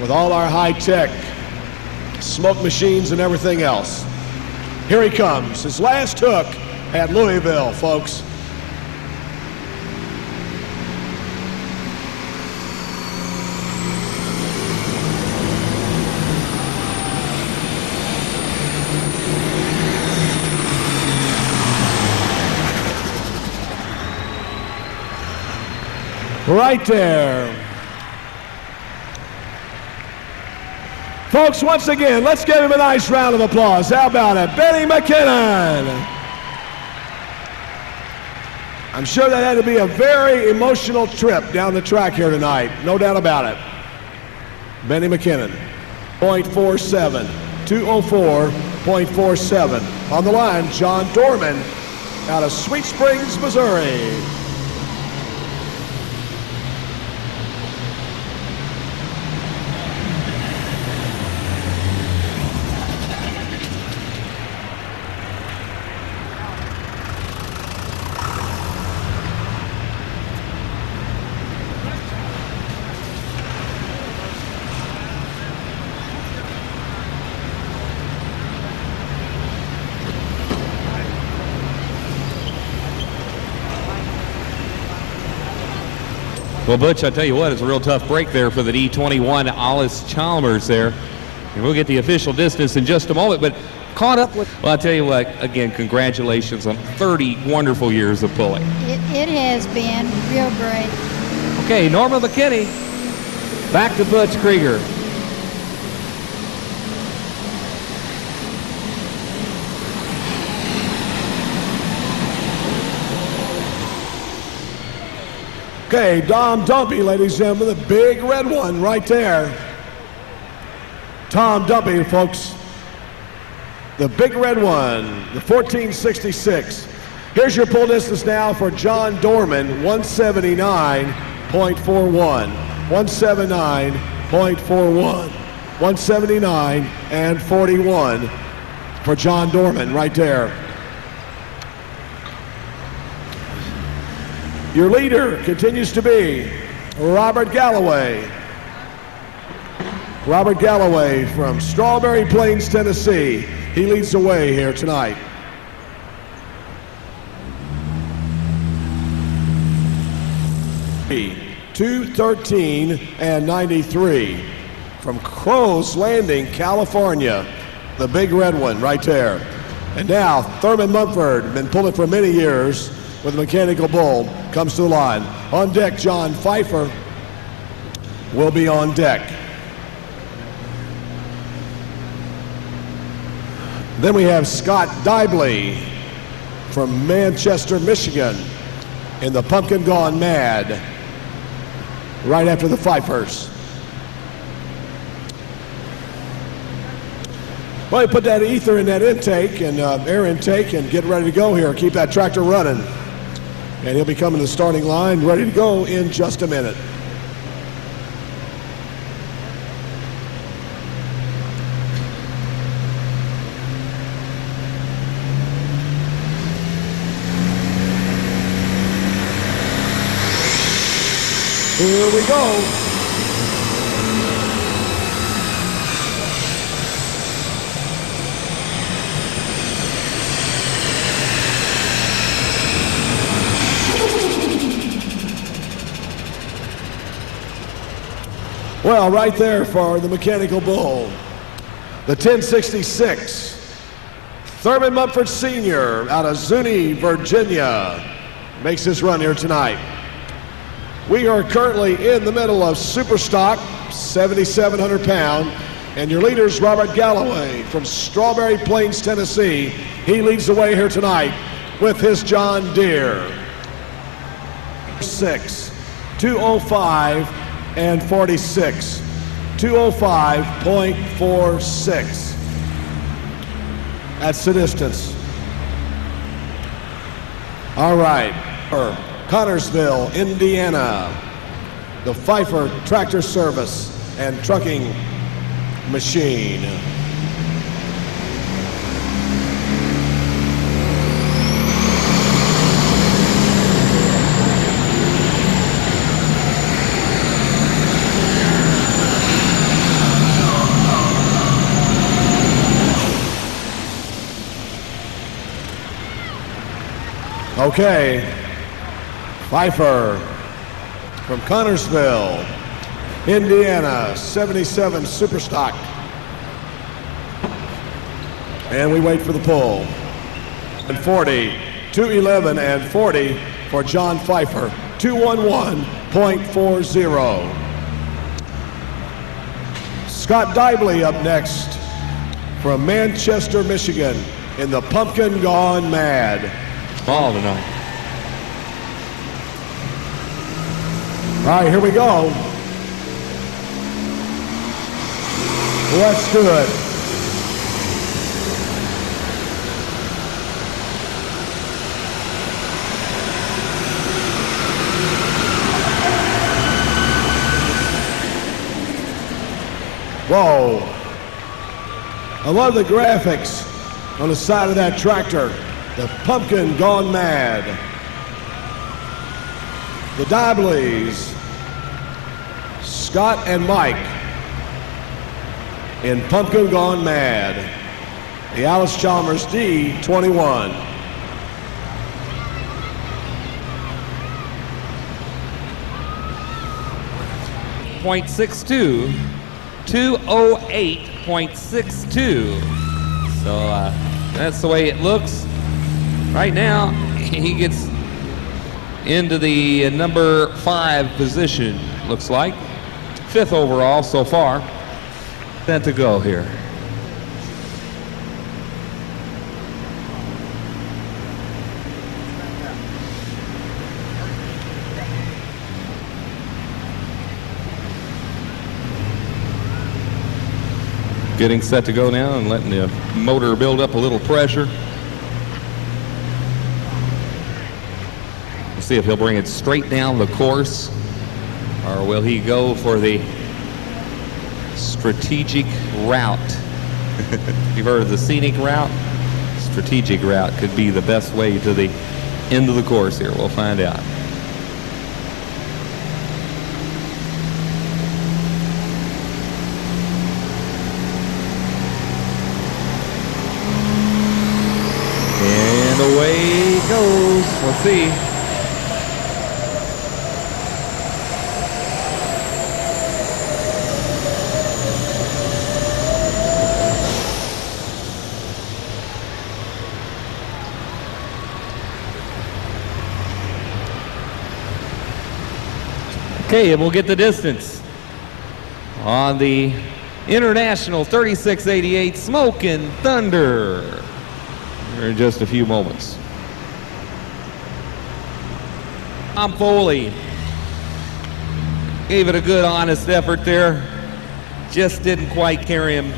with all our high-tech smoke machines and everything else, here he comes, his last hook at Louisville, folks. Right there. Folks, once again, let's give him a nice round of applause. How about it? Benny McKinnon. I'm sure that had to be a very emotional trip down the track here tonight. No doubt about it. Benny McKinnon, 0.47, 204.47. On the line, John Dorman out of Sweet Springs, Missouri. Well, Butch, I tell you what, it's a real tough break there for the D21 Alice Chalmers there. And we'll get the official distance in just a moment, but caught up with... Well, I'll tell you what, again, congratulations on 30 wonderful years of pulling. It has been real great. Okay, Norma McKinney, back to Butch Krieger. Okay, Tom Dumpy, ladies and gentlemen, the big red one right there. Tom Dumpy, folks. The big red one, the 1466. Here's your pull distance now for John Dorman, 179.41. 179.41. 179 and 41 for John Dorman right there. Your leader continues to be Robert Galloway. Robert Galloway from Strawberry Plains, Tennessee. He leads the way here tonight. .213 and 93 from Crow's Landing, California. The big red one right there. And now Thurman Mumford, been pulling for many years with a mechanical bull, comes to the line. On deck, John Pfeiffer will be on deck. Then we have Scott Dibley from Manchester, Michigan in the Pumpkin Gone Mad right after the Pfeiffers. Well, you put that ether in that intake and air intake and get ready to go here. Keep that tractor running. And he'll be coming to the starting line, ready to go in just a minute. Here we go. Well, right there for the mechanical bull, the 1066, Thurman Mumford Sr. out of Zuni, Virginia, makes his run here tonight. We are currently in the middle of Super Stock, 7,700 pound, and your leader's Robert Galloway from Strawberry Plains, Tennessee. He leads the way here tonight with his John Deere. 6, 205 and 46, 205.46. That's the distance. All right. Connorsville, Indiana, the Pfeiffer Tractor Service and Trucking Machine. Okay. Pfeiffer from Connorsville, Indiana, 77 Superstock. And we wait for the pull. And 40, 211 and 40 for John Pfeiffer, 211.40. Scott Dibley up next from Manchester, Michigan in the Pumpkin Gone Mad. Ball tonight. All right, here we go. Let's do it. Whoa. I love the graphics on the side of that tractor. The Pumpkin Gone Mad. The Dibleys, Scott and Mike in Pumpkin Gone Mad. The Alice Chalmers D21. .62, 208.62. So that's the way it looks. Right now, he gets into the number 5 position, looks like. 5th overall so far. Then to go here. Getting set to go now and letting the motor build up a little pressure. see if he'll bring it straight down the course, or will he go for the strategic route? You've heard of the scenic route? Strategic route could be the best way to the end of the course here. We'll find out. And away he goes. Let's see. Okay, and we'll get the distance on the International 3688 Smokin' Thunder here in just a few moments. Tom Foley gave it a good, honest effort there. Just didn't quite carry him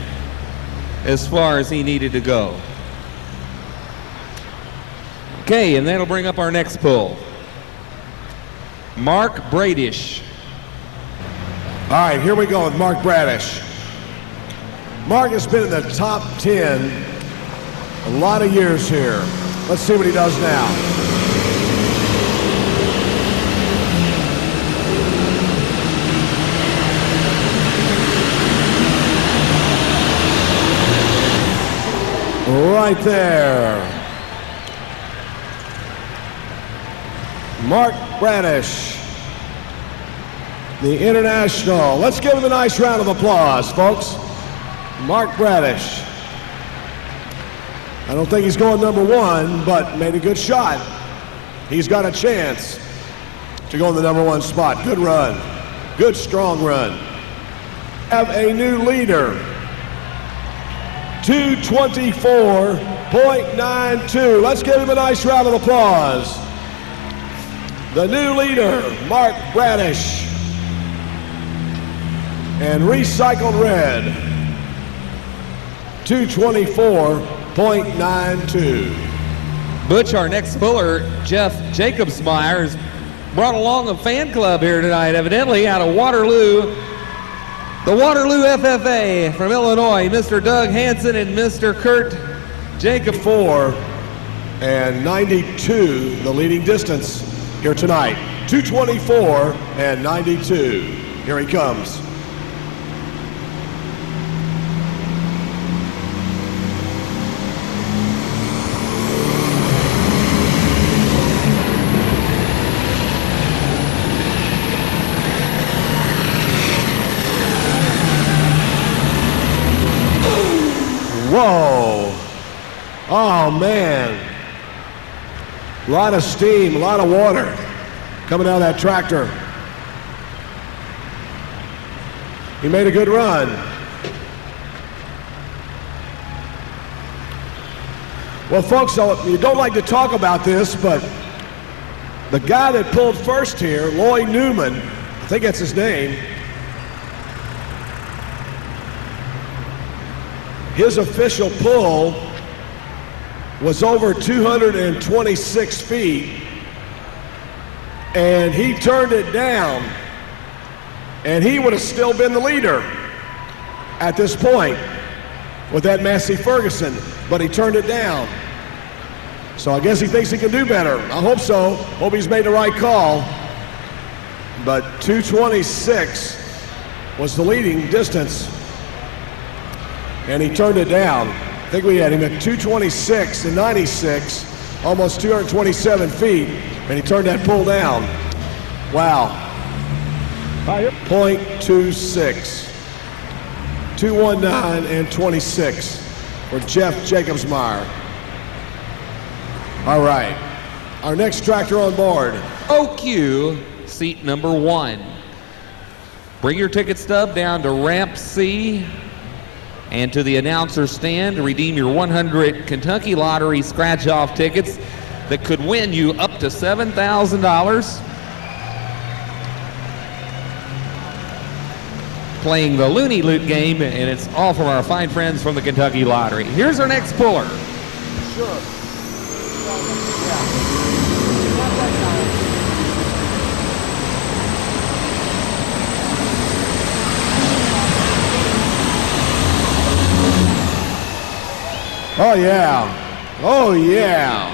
as far as he needed to go. Okay, and that'll bring up our next pull. Mark Bradish. All right, here we go with Mark Bradish. Mark has been in the top 10 a lot of years here. Let's see what he does now. Right there. Mark Bradish, the International. Let's give him a nice round of applause, folks. Mark Bradish. I don't think he's going number one, but made a good shot. He's got a chance to go in the number one spot. Good run. Good, strong run. Have a new leader. 224.92. Let's give him a nice round of applause. The new leader, Mark Bradish. And recycled red, 224.92. Butch, our next puller, Jeff Jacobsmeyer, has brought along a fan club here tonight, evidently out of Waterloo. The Waterloo FFA from Illinois, Mr. Doug Hansen and Mr. Kurt Jacob. 4 and 92, the leading distance here tonight. 224 and 92. Here he comes. Whoa. Oh, man. A lot of steam, a lot of water coming out of that tractor. He made a good run. Well, folks, you don't like to talk about this, but the guy that pulled first here, Lloyd Newman, I think that's his name, his official pull was over 226 feet, and he turned it down, and he would have still been the leader at this point with that Massey Ferguson, but he turned it down. So I guess he thinks he can do better. I hope so. Hope he's made the right call. But 226 was the leading distance, and he turned it down. I think we had him at 226 and 96, almost 227 feet, and he turned that pull down. Wow. 0.26. 219 and 26 for Jeff Jacobsmeyer. All right. Our next tractor on board. OQ, seat number 1. Bring your ticket stub down to ramp C and to the announcer stand to redeem your 100 Kentucky Lottery scratch-off tickets that could win you up to $7,000. Playing the Looney Loot game, and it's all from our fine friends from the Kentucky Lottery. Here's our next puller. Sure. Oh, yeah. Oh, yeah.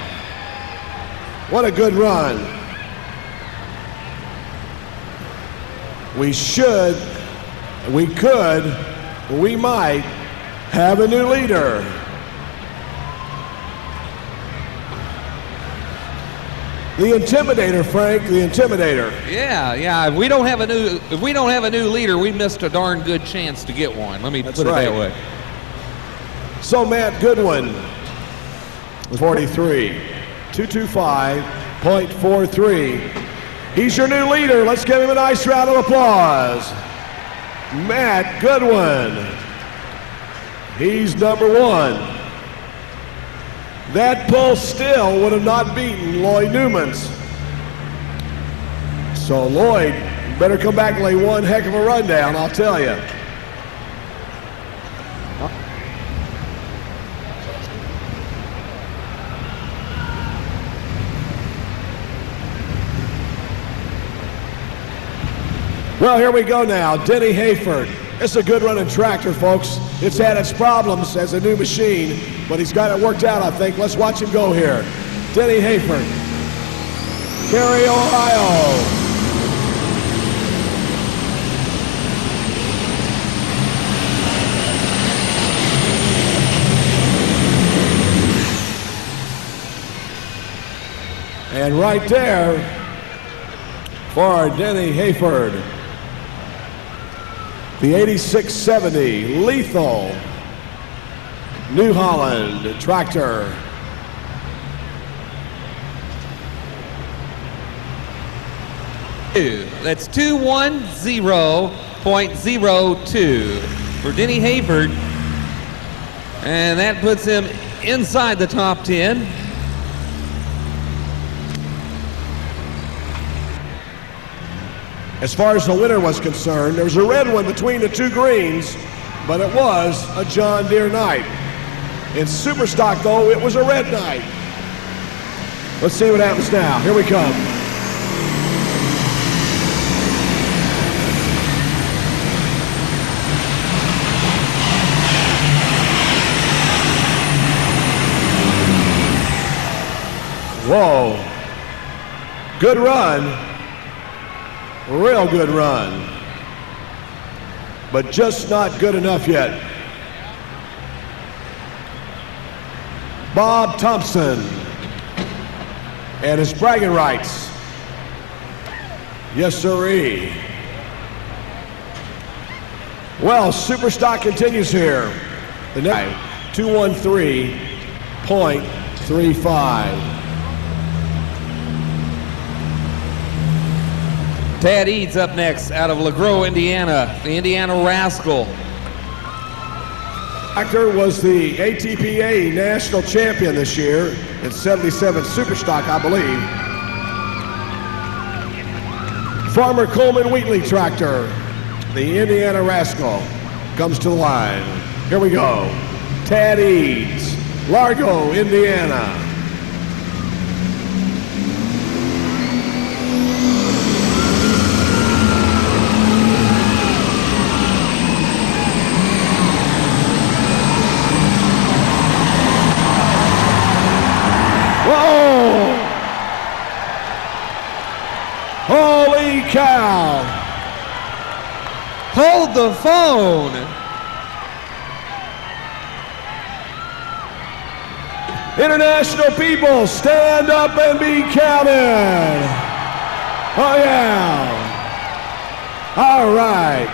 What a good run. We could, we might have a new leader. The Intimidator, Frank, the Intimidator. Yeah. If we don't have a new leader, we missed a darn good chance to get one. Let me put it that way. So Matt Goodwin, 43, 225.43. He's your new leader. Let's give him a nice round of applause. Matt Goodwin. He's number one. That pull still would have not beaten Lloyd Newman's. So Lloyd better come back and lay one heck of a run down, I'll tell you. Well, here we go now. Denny Hayford. It's a good running tractor, folks. It's had its problems as a new machine, but he's got it worked out, I think. Let's watch him go here. Denny Hayford, Cary, Ohio. And right there for Denny Hayford, the 8670 Lethal New Holland tractor. That's 210.02 for Denny Hayford. And that puts him inside the top 10. As far as the winner was concerned, there was a red one between the two greens, but it was a John Deere night. In Superstock, though, it was a red night. Let's see what happens now. Here we come. Whoa. Good run. Real good run. But just not good enough yet. Bob Thompson and his bragging rights. Yes, sirree. Well, Superstock continues here. The next 213.35. Tad Eads up next out of LaGros, Indiana, the Indiana Rascal. Tractor was the ATPA national champion this year in 77 Superstock, I believe. Farmer Coleman Wheatley tractor, the Indiana Rascal, comes to the line. Here we go. Tad Eads, Largo, Indiana. Holy cow! Hold the phone! International people, stand up and be counted! Oh yeah! All right.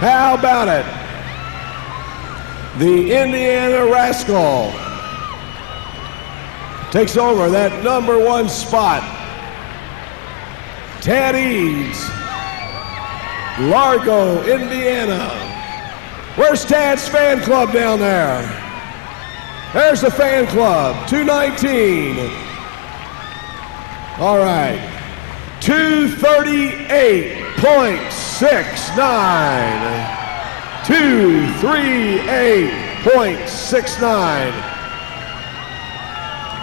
How about it? The Indiana Rascal takes over that number one spot. Tad Eads, Largo, Indiana. Where's Tad's fan club down there? There's the fan club, 219. All right, 238.69. 238.69.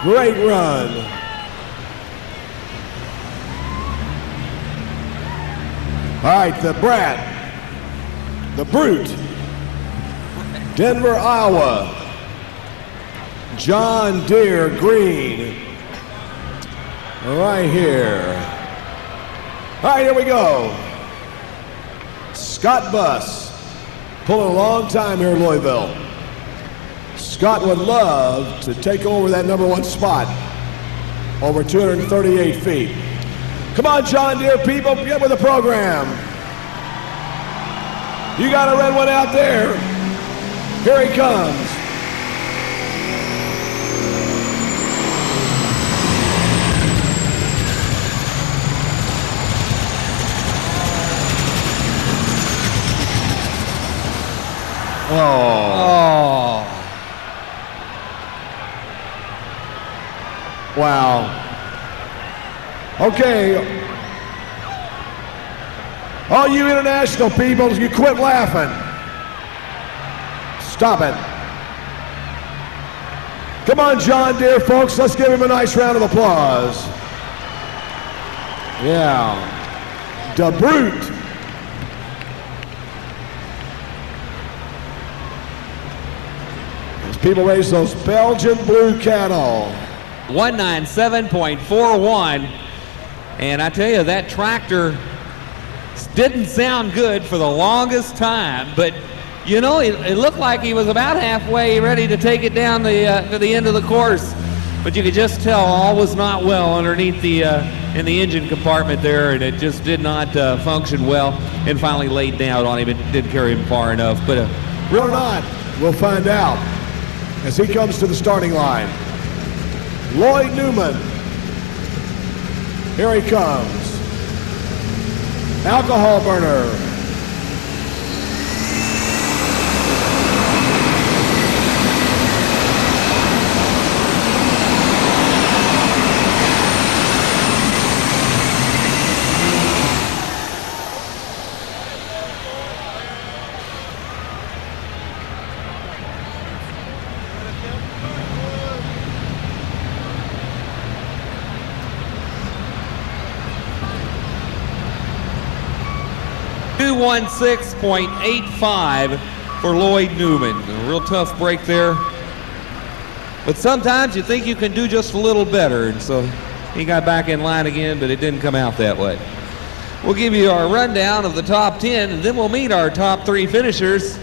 Great run. All right, the brat, the brute, Denver, Iowa, John Deere green, right here. All right, here we go. Scott Buss, pulling a long time here in Louisville. Scott would love to take over that #1 spot over 238 feet. Come on, John Deere people, get with the program. You got a red one out there. Here he comes. Oh. Wow. Okay. All you international people, you quit laughing. Stop it. Come on, John Deere, folks. Let's give him a nice round of applause. Yeah. De Brute. As people raise those Belgian blue cattle. 197.41. And I tell you, that tractor didn't sound good for the longest time, but you know, it looked like he was about halfway ready to take it down to the end of the course, but you could just tell all was not well underneath the in the engine compartment there, and it just did not function well, and finally laid down on him. It didn't carry him far enough, but Or not, we'll find out as he comes to the starting line. Lloyd Newman, here he comes. Alcohol burner. .85 for Lloyd Newman. A real tough break there. But sometimes you think you can do just a little better, and so he got back in line again, but it didn't come out that way. We'll give you our rundown of the top 10, and then we'll meet our top 3 finishers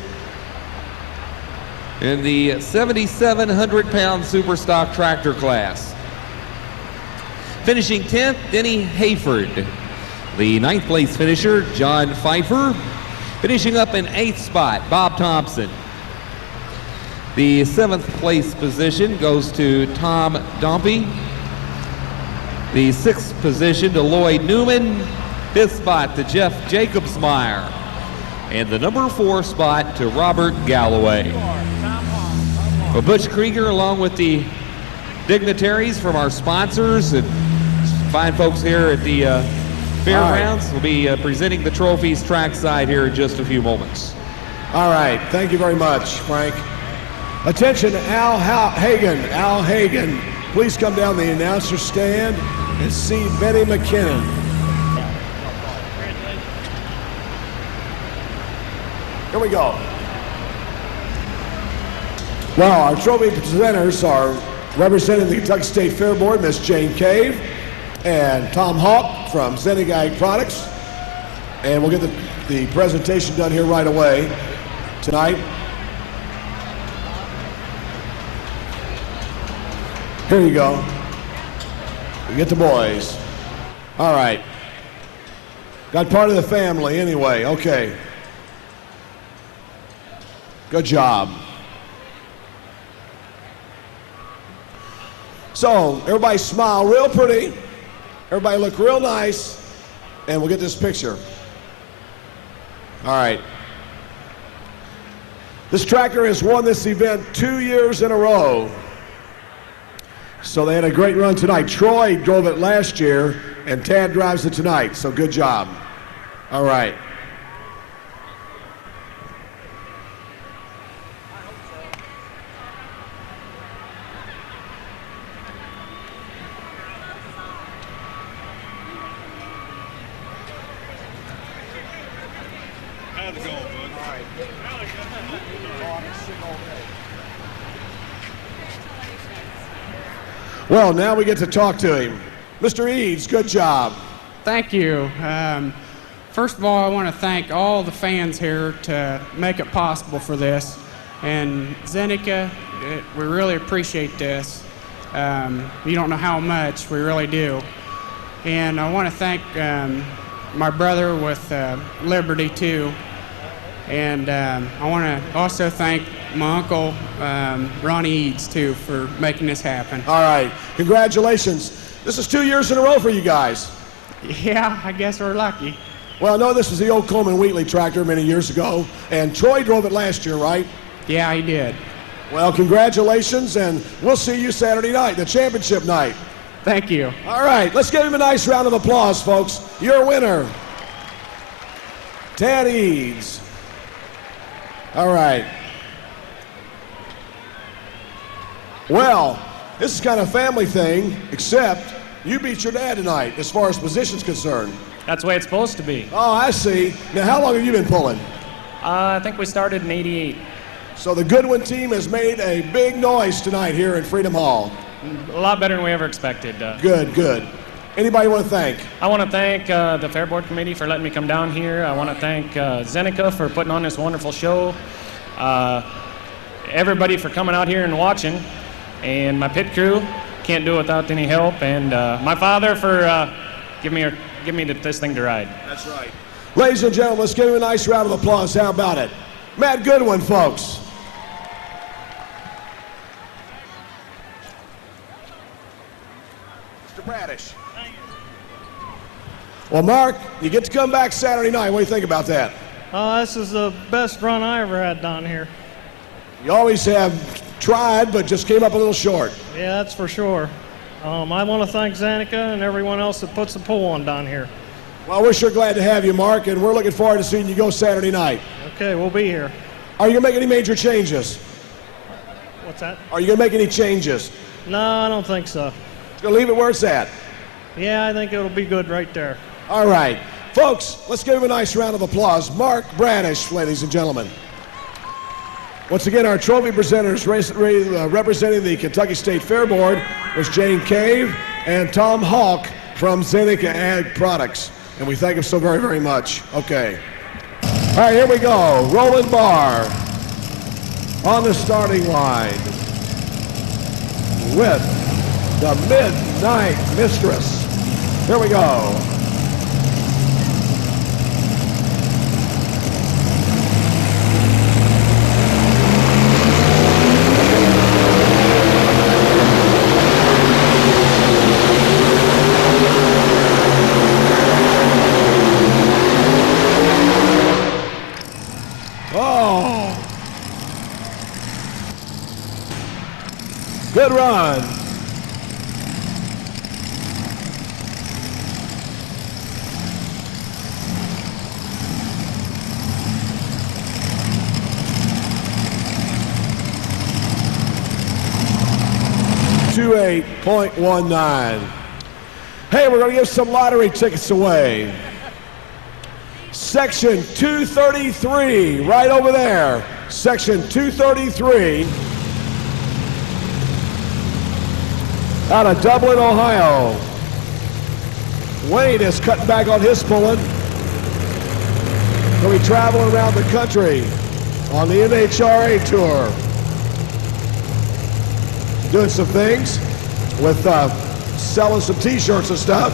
in the 7,700-pound super stock tractor class. Finishing 10th, Denny Hayford. The 9th place finisher, John Pfeiffer. Finishing up in 8th spot, Bob Thompson. The 7th place position goes to Tom Dompey. The 6th position to Lloyd Newman. 5th spot to Jeff Jacobsmeyer. And the number 4 spot to Robert Galloway. Well, Butch Krieger, along with the dignitaries from our sponsors and fine folks here at the Fairgrounds, will be presenting the trophies trackside here in just a few moments. All right, thank you very much, Frank. Attention, Al Hagen. Al Hagen, please come down the announcer stand and see Betty McKinnon. Here we go. Well, our trophy presenters are representing the Kentucky State Fair Board, Miss Jane Cave and Tom Hawk from Zeneca Ag Products. And we'll get the presentation done here right away tonight. Here you go. We get the boys. All right. Got part of the family anyway. Okay. Good job. So, everybody smile real pretty. Everybody look real nice. And we'll get this picture. All right. This tractor has won this event 2 years in a row. So they had a great run tonight. Troy drove it last year, and Tad drives it tonight. So good job. All right. How's it going, bud? Well, now we get to talk to him. Mr. Eads, good job. Thank you. First of all, I want to thank all the fans here to make it possible for this. And Zeneca, we really appreciate this. You don't know how much, we really do. And I want to thank my brother with Liberty, too. And I want to also thank my uncle, Ronnie Eads, too, for making this happen. All right, congratulations. This is 2 years in a row for you guys. Yeah, I guess we're lucky. Well, I know this was the old Coleman Wheatley tractor many years ago, and Troy drove it last year, right? Yeah, he did. Well, congratulations, and we'll see you Saturday night, the championship night. Thank you. All right, let's give him a nice round of applause, folks. Your winner, Tad Eads. All right. Well, this is kind of a family thing, except you beat your dad tonight as far as position's concerned. That's the way it's supposed to be. Oh, I see. Now, how long have you been pulling? I think we started in '88. So the Goodwin team has made a big noise tonight here in Freedom Hall. A lot better than we ever expected. Good, good. Anybody you want to thank? I want to thank the Fair Board Committee for letting me come down here. I want to thank Zeneca for putting on this wonderful show. Everybody for coming out here and watching. And my pit crew, can't do it without any help. And my father for giving me this thing to ride. That's right. Ladies and gentlemen, let's give him a nice round of applause. How about it? Matt Goodwin, folks. Mr. Bradish. Well, Mark, you get to come back Saturday night. What do you think about that? This is the best run I ever had down here. You always have tried, but just came up a little short. Yeah, that's for sure. I want to thank Zeneca and everyone else that puts the pull on down here. Well, we're sure glad to have you, Mark, and we're looking forward to seeing you go Saturday night. Okay, we'll be here. Are you going to make any major changes? What's that? Are you going to make any changes? No, I don't think so. Going to leave it where it's at? Yeah, I think it'll be good right there. All right. Folks, let's give him a nice round of applause. Mark Bradish, ladies and gentlemen. Once again, our trophy presenters representing the Kentucky State Fair Board was Jane Cave and Tom Hawk from Zeneca Ag Products. And we thank him so very, very much. Okay. All right, here we go. Roland Barr on the starting line with the Midnight Mistress. Here we go. Good run. .19. Hey, we're going to give some lottery tickets away. Section 233, right over there. Section 233. Out of Dublin, Ohio. Wayne is cutting back on his pulling. He'll be traveling around the country on the NHRA tour. Doing some things with selling some t-shirts and stuff.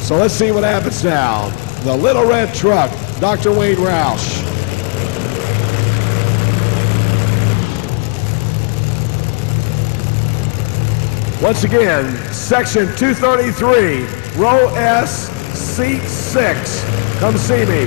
So let's see what happens now. The Little Red Truck, Dr. Wayne Roush. Once again, section 233, row S, seat 6. Come see me.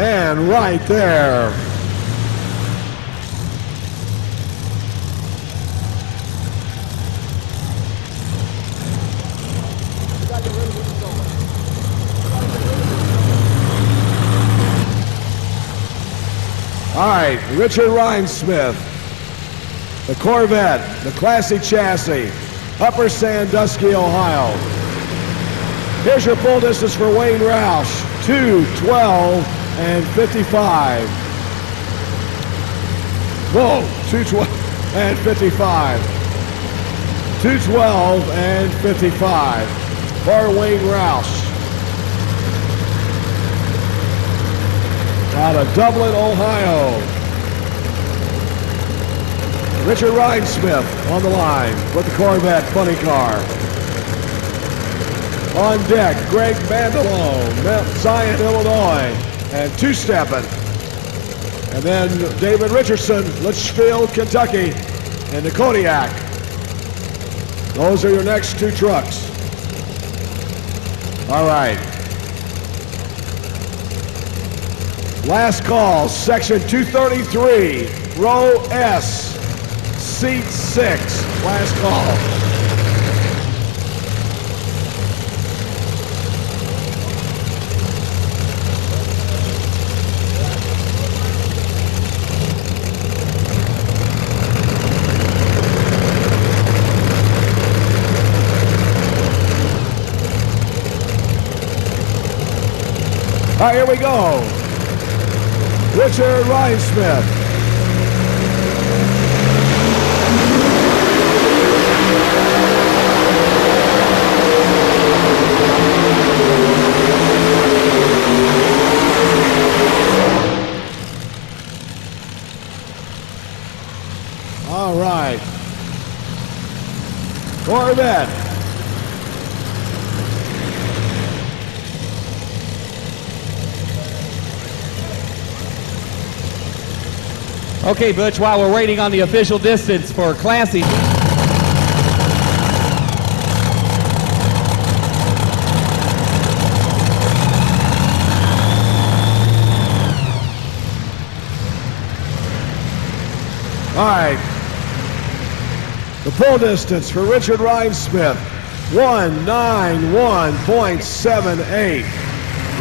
And right there. right, Richard Rhinesmith, the Corvette, the Classy Chassis, Upper Sandusky, Ohio. Here's your full distance for Wayne Roush, 2:12 and 55. Whoa, 2:12 and 55. 2:12 and 55 for Wayne Roush. Out of Dublin, Ohio. Richard Rhinesmith on the line with the Corvette funny car. On deck, Greg Bandelow, Mount Zion, Illinois, and two-stepping. And then David Richardson, Litchfield, Kentucky, and the Kodiak. Those are your next two trucks. All right. Last call, section 233, row S, seat 6. Last call. All right, here we go. Richard Rhinesmith. All right. Corvette. Okay, Butch, while we're waiting on the official distance for Classy. All right. The full distance for Richard Rhinesmith, 191.78.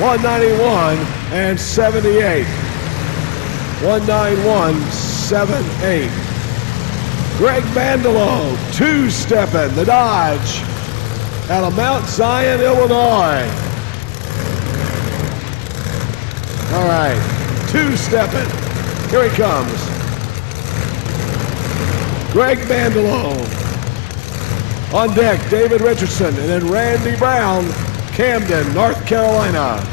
191 and 78. 191.78. Greg Bandelow, two-stepping the Dodge out of Mount Zion, Illinois. All right, two-stepping. Here he comes. Greg Bandelow. On deck, David Richardson, and then Randy Brown, Camden, North Carolina.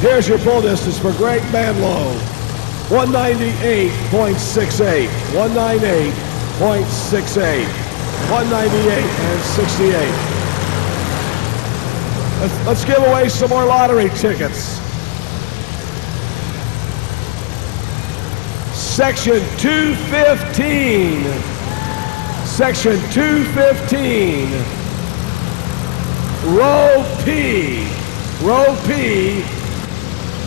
Here's your full distance for Greg Bandelow, 198.68, 198.68, 198 and 68. Let's give away some more lottery tickets. Section 215, Section 215, row P,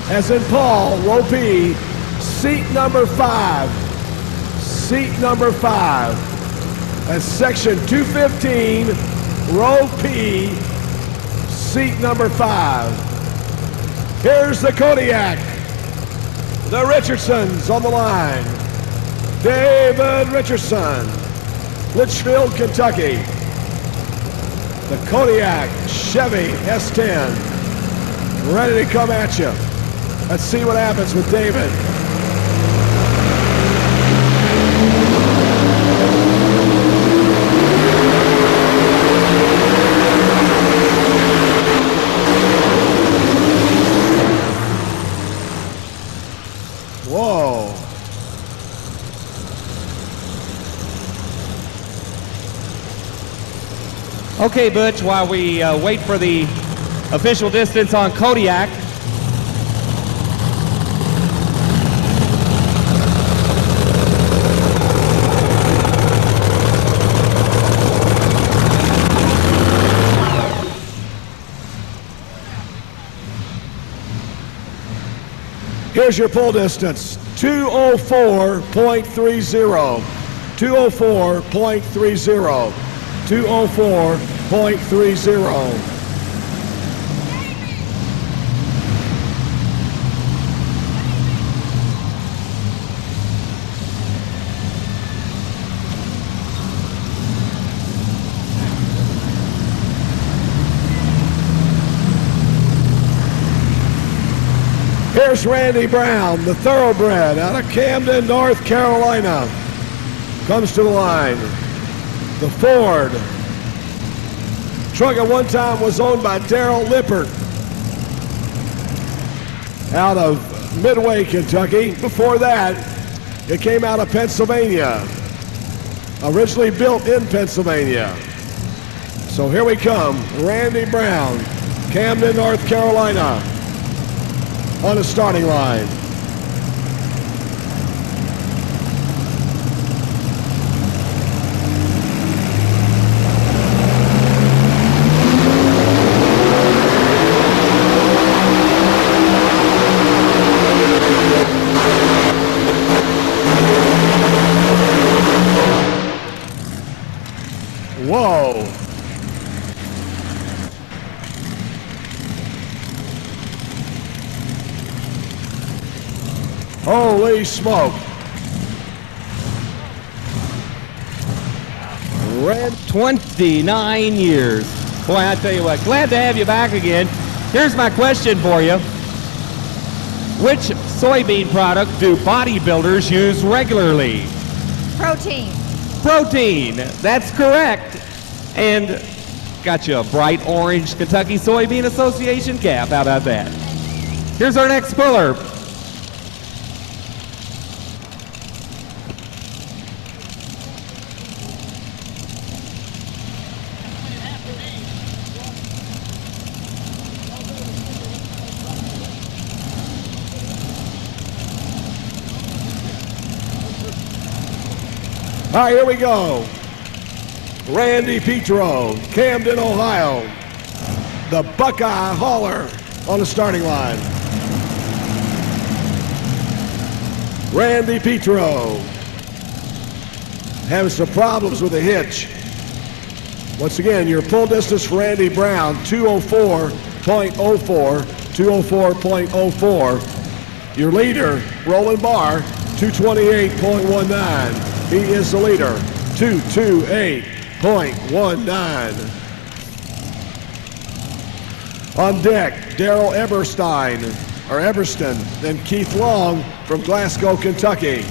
as in Paul, row P, seat number 5. Seat number 5. That's section 215, row P, seat number 5. Here's the Kodiak. The Richardsons on the line. David Richardson, Litchfield, Kentucky. the Kodiak Chevy S10, ready to come at you. Let's see what happens with David. Whoa. Okay, Butch, while we wait for the official distance on Kodiak, here's your pull distance, 204.30, 204.30, 204.30. Here's Randy Brown, the thoroughbred out of Camden, North Carolina. Comes to the line. The Ford. Truck at one time was owned by Darrell Lippert out of Midway, Kentucky. Before that, it came out of Pennsylvania. Originally built in Pennsylvania. So here we come, Randy Brown, Camden, North Carolina, on the starting line. Whoa. Holy smoke. Red 29 years. Boy, I tell you what, glad to have you back again. Here's my question for you. Which soybean product do bodybuilders use regularly? Protein. Protein, that's correct. And got you a bright orange Kentucky Soybean Association cap. How about that? Here's our next puller. All right, here we go. Randy Petro, Camden, Ohio. The Buckeye Hauler on the starting line. Randy Petro. Having some problems with the hitch. Once again, your pull distance for Randy Brown, 204.04, 204.04. Your leader, Roland Barr, 228.19. He is the leader, 228.19. On deck, Darrell Eberston, then Keith Long from Glasgow, Kentucky.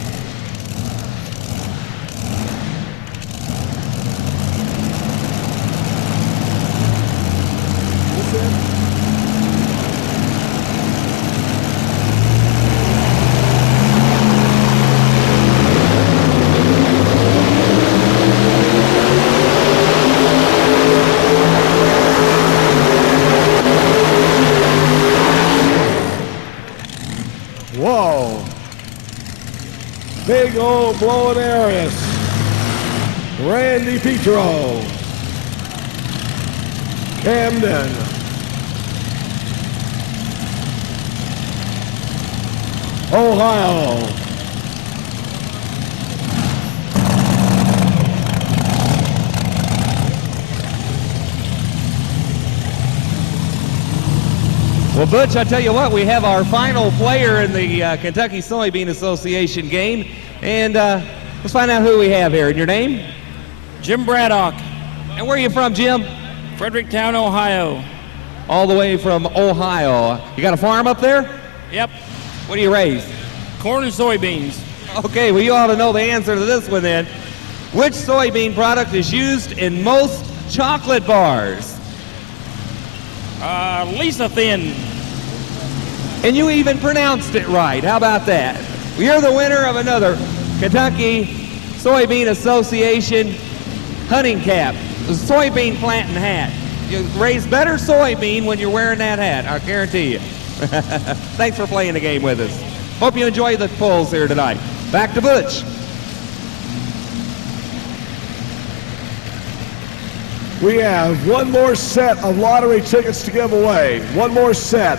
Whoa. Big old blowing Arius. Randy Petro. Camden. Ohio. Well, Butch, I tell you what, we have our final player in the Kentucky Soybean Association game, and let's find out who we have here. And your name? Jim Braddock. And where are you from, Jim? Fredericktown, Ohio. All the way from Ohio. You got a farm up there? Yep. What do you raise? Corn and soybeans. Okay, well, you ought to know the answer to this one then. Which soybean product is used in most chocolate bars? Lisa Thin. And you even pronounced it right. How about that? You're the winner of another Kentucky Soybean Association hunting cap, the soybean planting hat. You raise better soybean when you're wearing that hat, I guarantee you. Thanks for playing the game with us. Hope you enjoy the pulls here tonight. Back to Butch. We have one more set of lottery tickets to give away. One more set.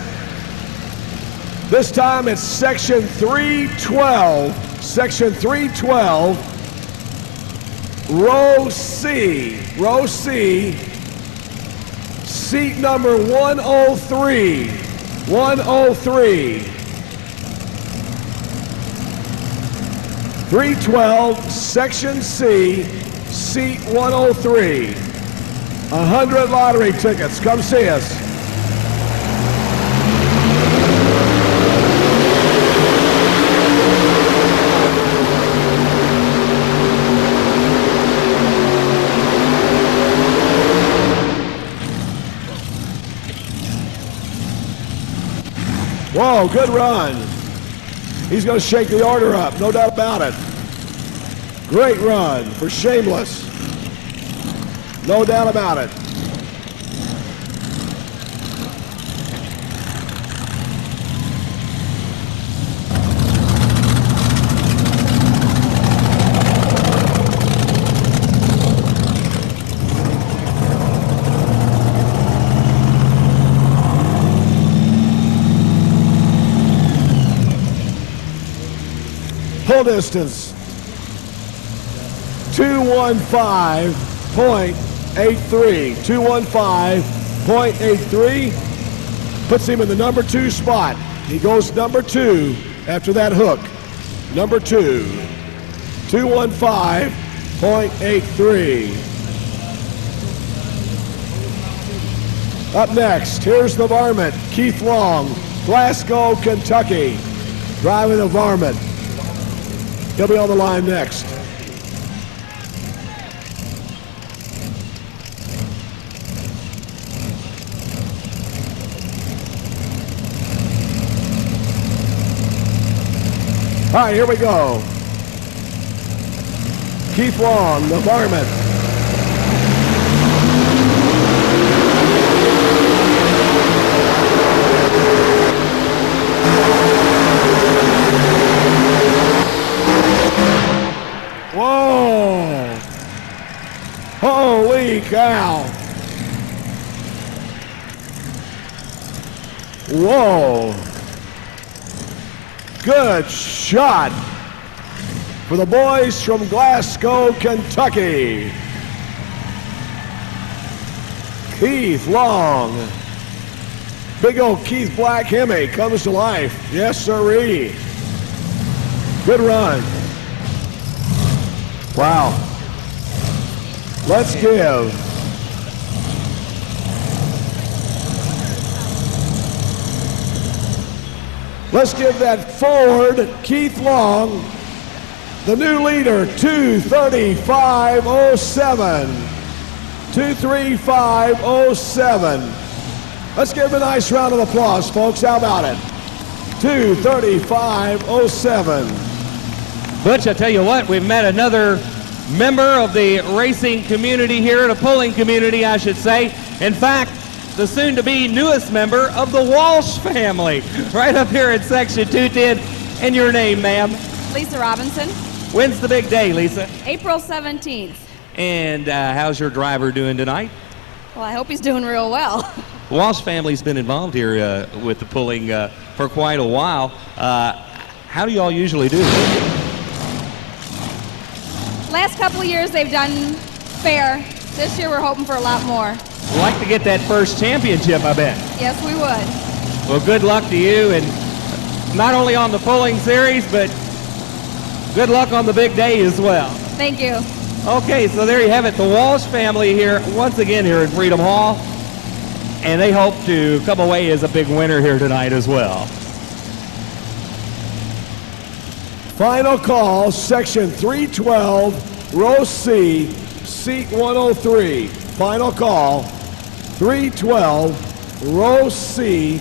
This time it's section 312. Section 312, row C. Row C, seat number 103. 103. 312, section C, seat 103. 100 lottery tickets. Come see us. Whoa, good run. He's going to shake the order up, no doubt about it. Great run for Shameless. No doubt about it. Pull distance, 215.83. 215.83 puts him in the number 2 spot. He goes number 2 after that hook. Number 2, 215.83. Up next, here's the varmint, Keith Long, Glasgow, Kentucky, driving the varmint. He'll be on the line next. All right, here we go. Keith Long, the varmint. Whoa! Holy cow! Whoa! Good shot for the boys from Glasgow, Kentucky. Keith Long. Big old Keith Black Hemi comes to life. Yes, sirree. Good run. Wow. Let's give that Ford, Keith Long, the new leader, 235.07. 235.07. Let's give him a nice round of applause, folks. How about it? 235.07. Butch, I tell you what, we've met another member of the racing community here, the pulling community, I should say. In fact, the soon-to-be newest member of the Walsh family, right up here at Section 210. And your name, ma'am? Lisa Robinson. When's the big day, Lisa? April 17th. And how's your driver doing tonight? Well, I hope he's doing real well. The Walsh family's been involved here with the pulling for quite a while. How do you all usually do? Last couple of years they've done fair. This year we're hoping for a lot more. We'd like to get that first championship, I bet. Yes, we would. Well, good luck to you, and not only on the pulling series, but good luck on the big day as well. Thank you. Okay, so there you have it. The Walsh family here, once again here at Freedom Hall. And they hope to come away as a big winner here tonight as well. Final call, section 312, row C, seat 103. Final call, 312, row C,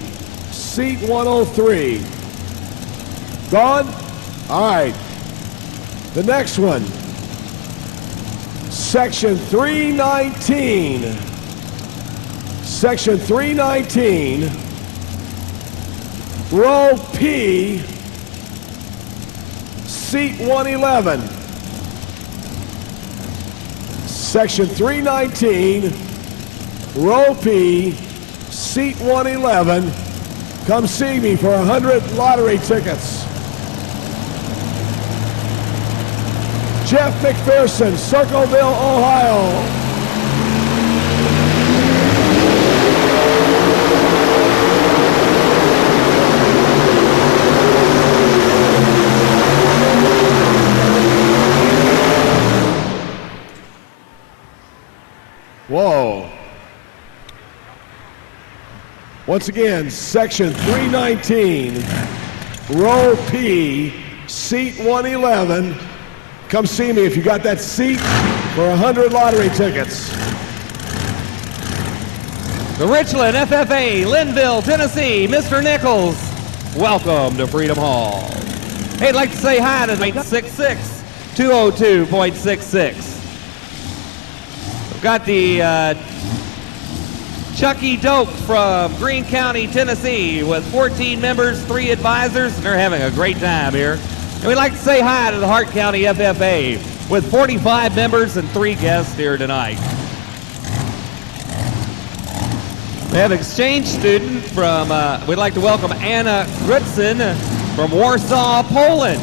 seat 103. Gone? All right. The next one, section 319. Section 319, row P, seat 111. Section 319, row P, seat 111. Come see me for 100 lottery tickets. Jeff McPherson, Circleville, Ohio. Whoa. Once again, section 319, row P, seat 111. Come see me if you got that seat for 100 lottery tickets. The Richland FFA, Linville, Tennessee, Mr. Nichols, welcome to Freedom Hall. Hey, I'd like to say hi to 866 202.66. We've got the Chucky Doak from Greene County, Tennessee, with 14 members, 3 advisors, and they're having a great time here. And we'd like to say hi to the Hart County FFA with 45 members and 3 guests here tonight. We have an exchange student from, we'd like to welcome Anna Grutzen from Warsaw, Poland,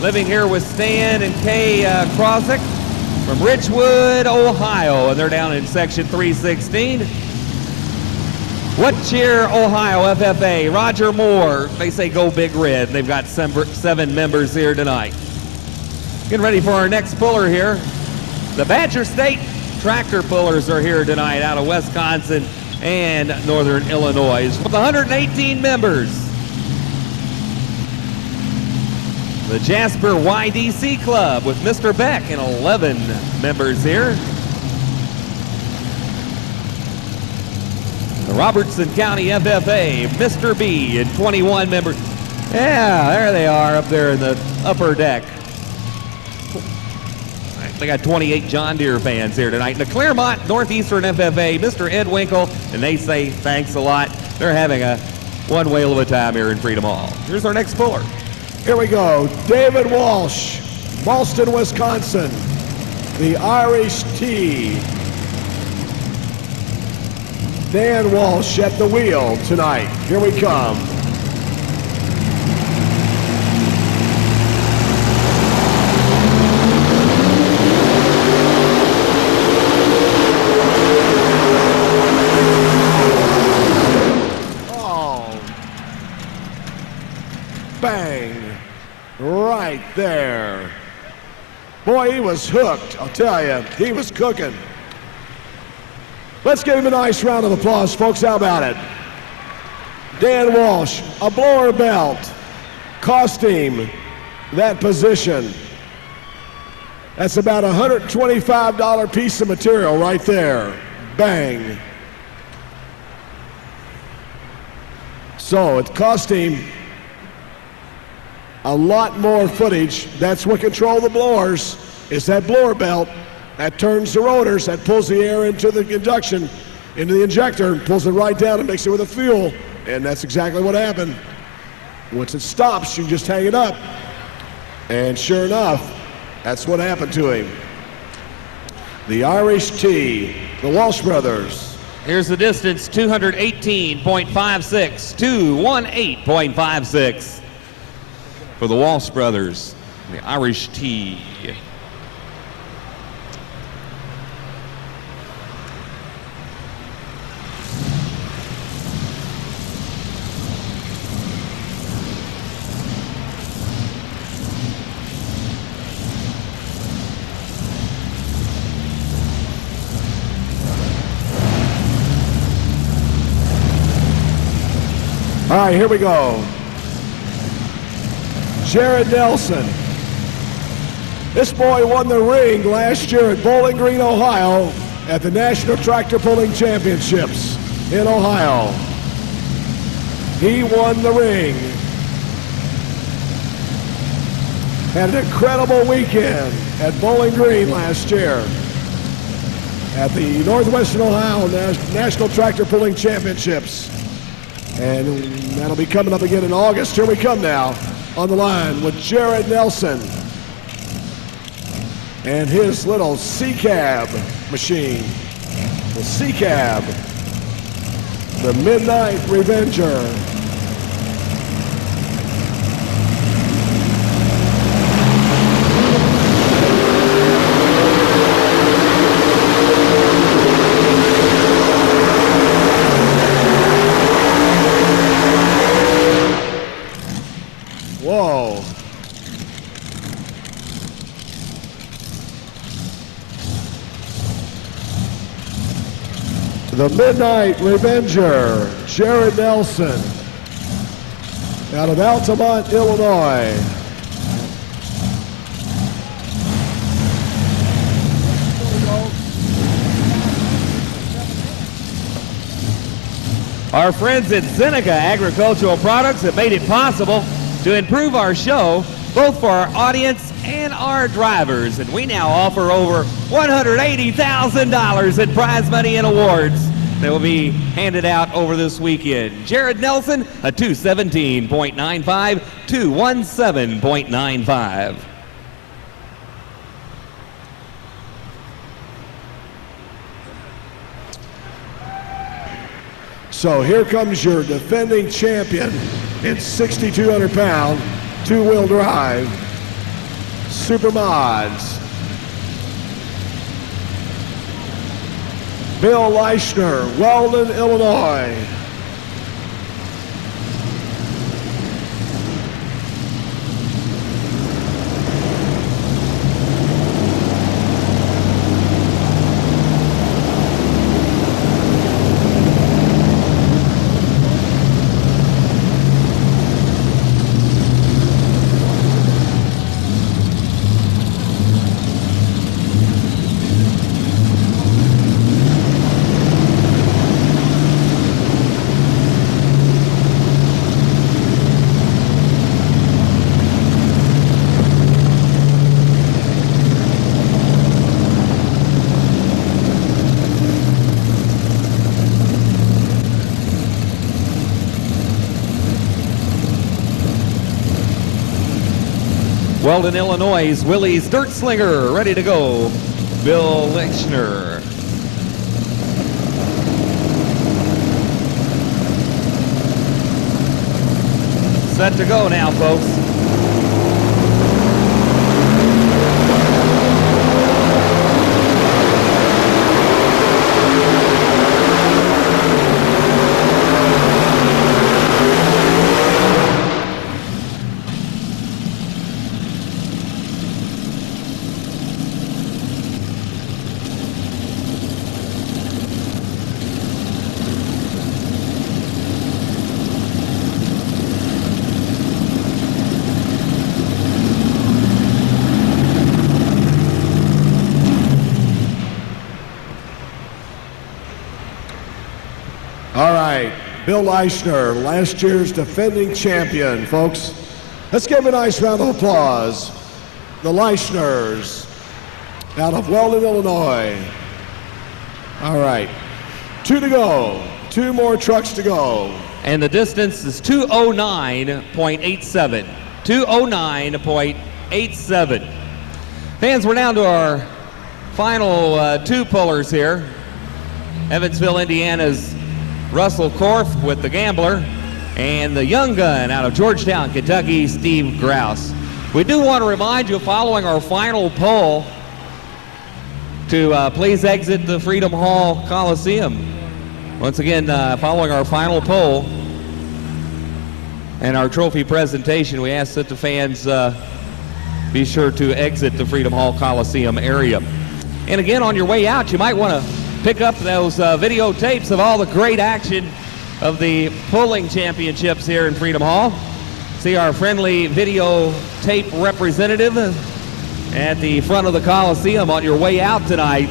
living here with Stan and Kay Krosik from Richwood, Ohio, and they're down in section 316. What Cheer, Ohio FFA, Roger Moore, they say go Big Red. They've got 7 members here tonight. Getting ready for our next puller here. The Badger State tractor pullers are here tonight out of Wisconsin and Northern Illinois with 118 members. The Jasper YDC Club with Mr. Beck and 11 members here. The Robertson County FFA, Mr. B, and 21 members. Yeah, there they are up there in the upper deck. They got 28 John Deere fans here tonight. And the Claremont Northeastern FFA, Mr. Ed Winkle, and they say thanks a lot. They're having one whale of a time here in Freedom Hall. Here's our next puller. Here we go. David Walsh, Boston, Wisconsin. The Irish Tea. Dan Walsh at the wheel tonight. Here we come. Oh. Bang. Right there. Boy, he was hooked. I'll tell you, he was cooking. Let's give him a nice round of applause, folks. How about it? Dan Walsh, a blower belt, cost him that position. That's about a $125 piece of material right there. Bang. So it cost him a lot more footage. That's what controls the blowers, is that blower belt. That turns the rotors, that pulls the air into the induction, into the injector, and pulls it right down and mixes it with the fuel. And that's exactly what happened. Once it stops, you just hang it up. And sure enough, that's what happened to him. The Irish Tea, the Walsh brothers. Here's the distance, 218.56, 218.56 for the Walsh brothers, the Irish Tea. right, here we go. Jared Nelson. This boy won the ring last year at Bowling Green, Ohio at the National Tractor Pulling Championships in Ohio. He won the ring. Had an incredible weekend at Bowling Green last year at the Northwestern Ohio National Tractor Pulling Championships. And that'll be coming up again in August. Here we come now on the line with Jared Nelson and his little C-Cab machine. The C-Cab, the Midnight Revenger. Whoa. The Midnight Revenger, Jared Nelson, out of Altamont, Illinois. Our friends at Zeneca Agricultural Products have made it possible to improve our show, both for our audience and our drivers. And we now offer over $180,000 in prize money and awards that will be handed out over this weekend. Jared Nelson, a 217.95, 217.95. So here comes your defending champion in 6,200-pound two-wheel drive Supermods. Bill Leischner, Weldon, Illinois. Weldon, Illinois, Willie's Dirt Slinger, ready to go. Bill Leischner. Set to go now, folks. All right, Bill Leischner, last year's defending champion, folks. Let's give him a nice round of applause. The Leichners out of Weldon, Illinois. All right, 2 to go. 2 more trucks to go. And the distance is 209.87. 209.87. Fans, we're down to our final 2 pullers here. Evansville, Indiana's Russell Korf with the Gambler, and the young gun out of Georgetown, Kentucky, Steve Grouse. We do want to remind you, following our final poll, to please exit the Freedom Hall Coliseum. Once again, following our final poll and our trophy presentation, we ask that the fans be sure to exit the Freedom Hall Coliseum area. And again, on your way out, you might want to pick up those videotapes of all the great action of the pulling championships here in Freedom Hall. See our friendly videotape representative at the front of the Coliseum on your way out tonight.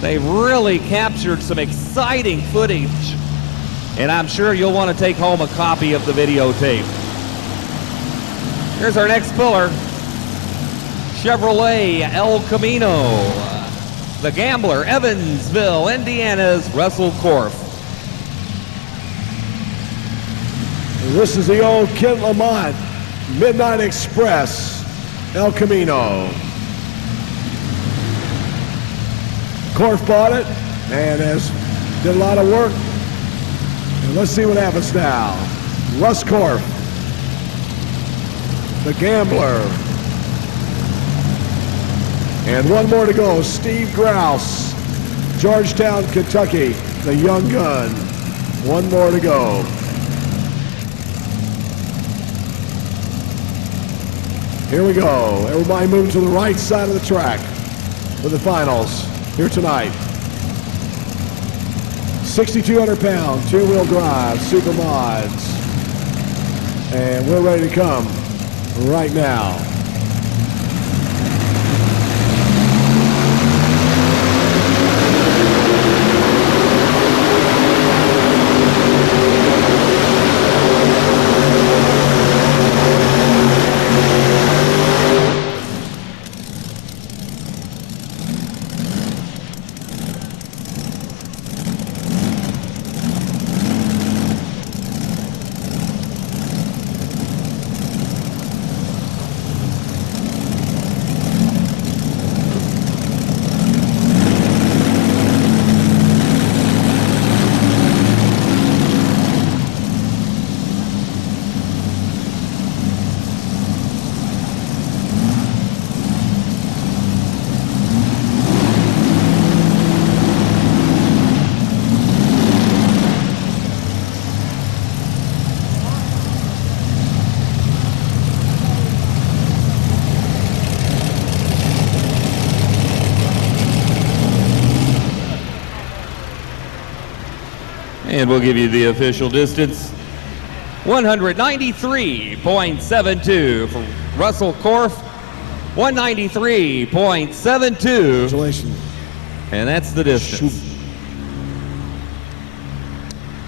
They've really captured some exciting footage, and I'm sure you'll want to take home a copy of the videotape. Here's our next puller, Chevrolet El Camino, the Gambler, Evansville, Indiana's Russell Korf. This is the old Kent Lamont Midnight Express El Camino. Korf bought it and did a lot of work. And let's see what happens now. Russ Korf, the Gambler. And one more to go. Steve Grouse, Georgetown, Kentucky, the Young Gun. One more to go. Here we go. Everybody move to the right side of the track for the finals here tonight. 6,200 pound, two-wheel drive, super mods. And we're ready to come right now. And we'll give you the official distance. 193.72 for Russell Korf. 193.72. Congratulations. And that's the distance.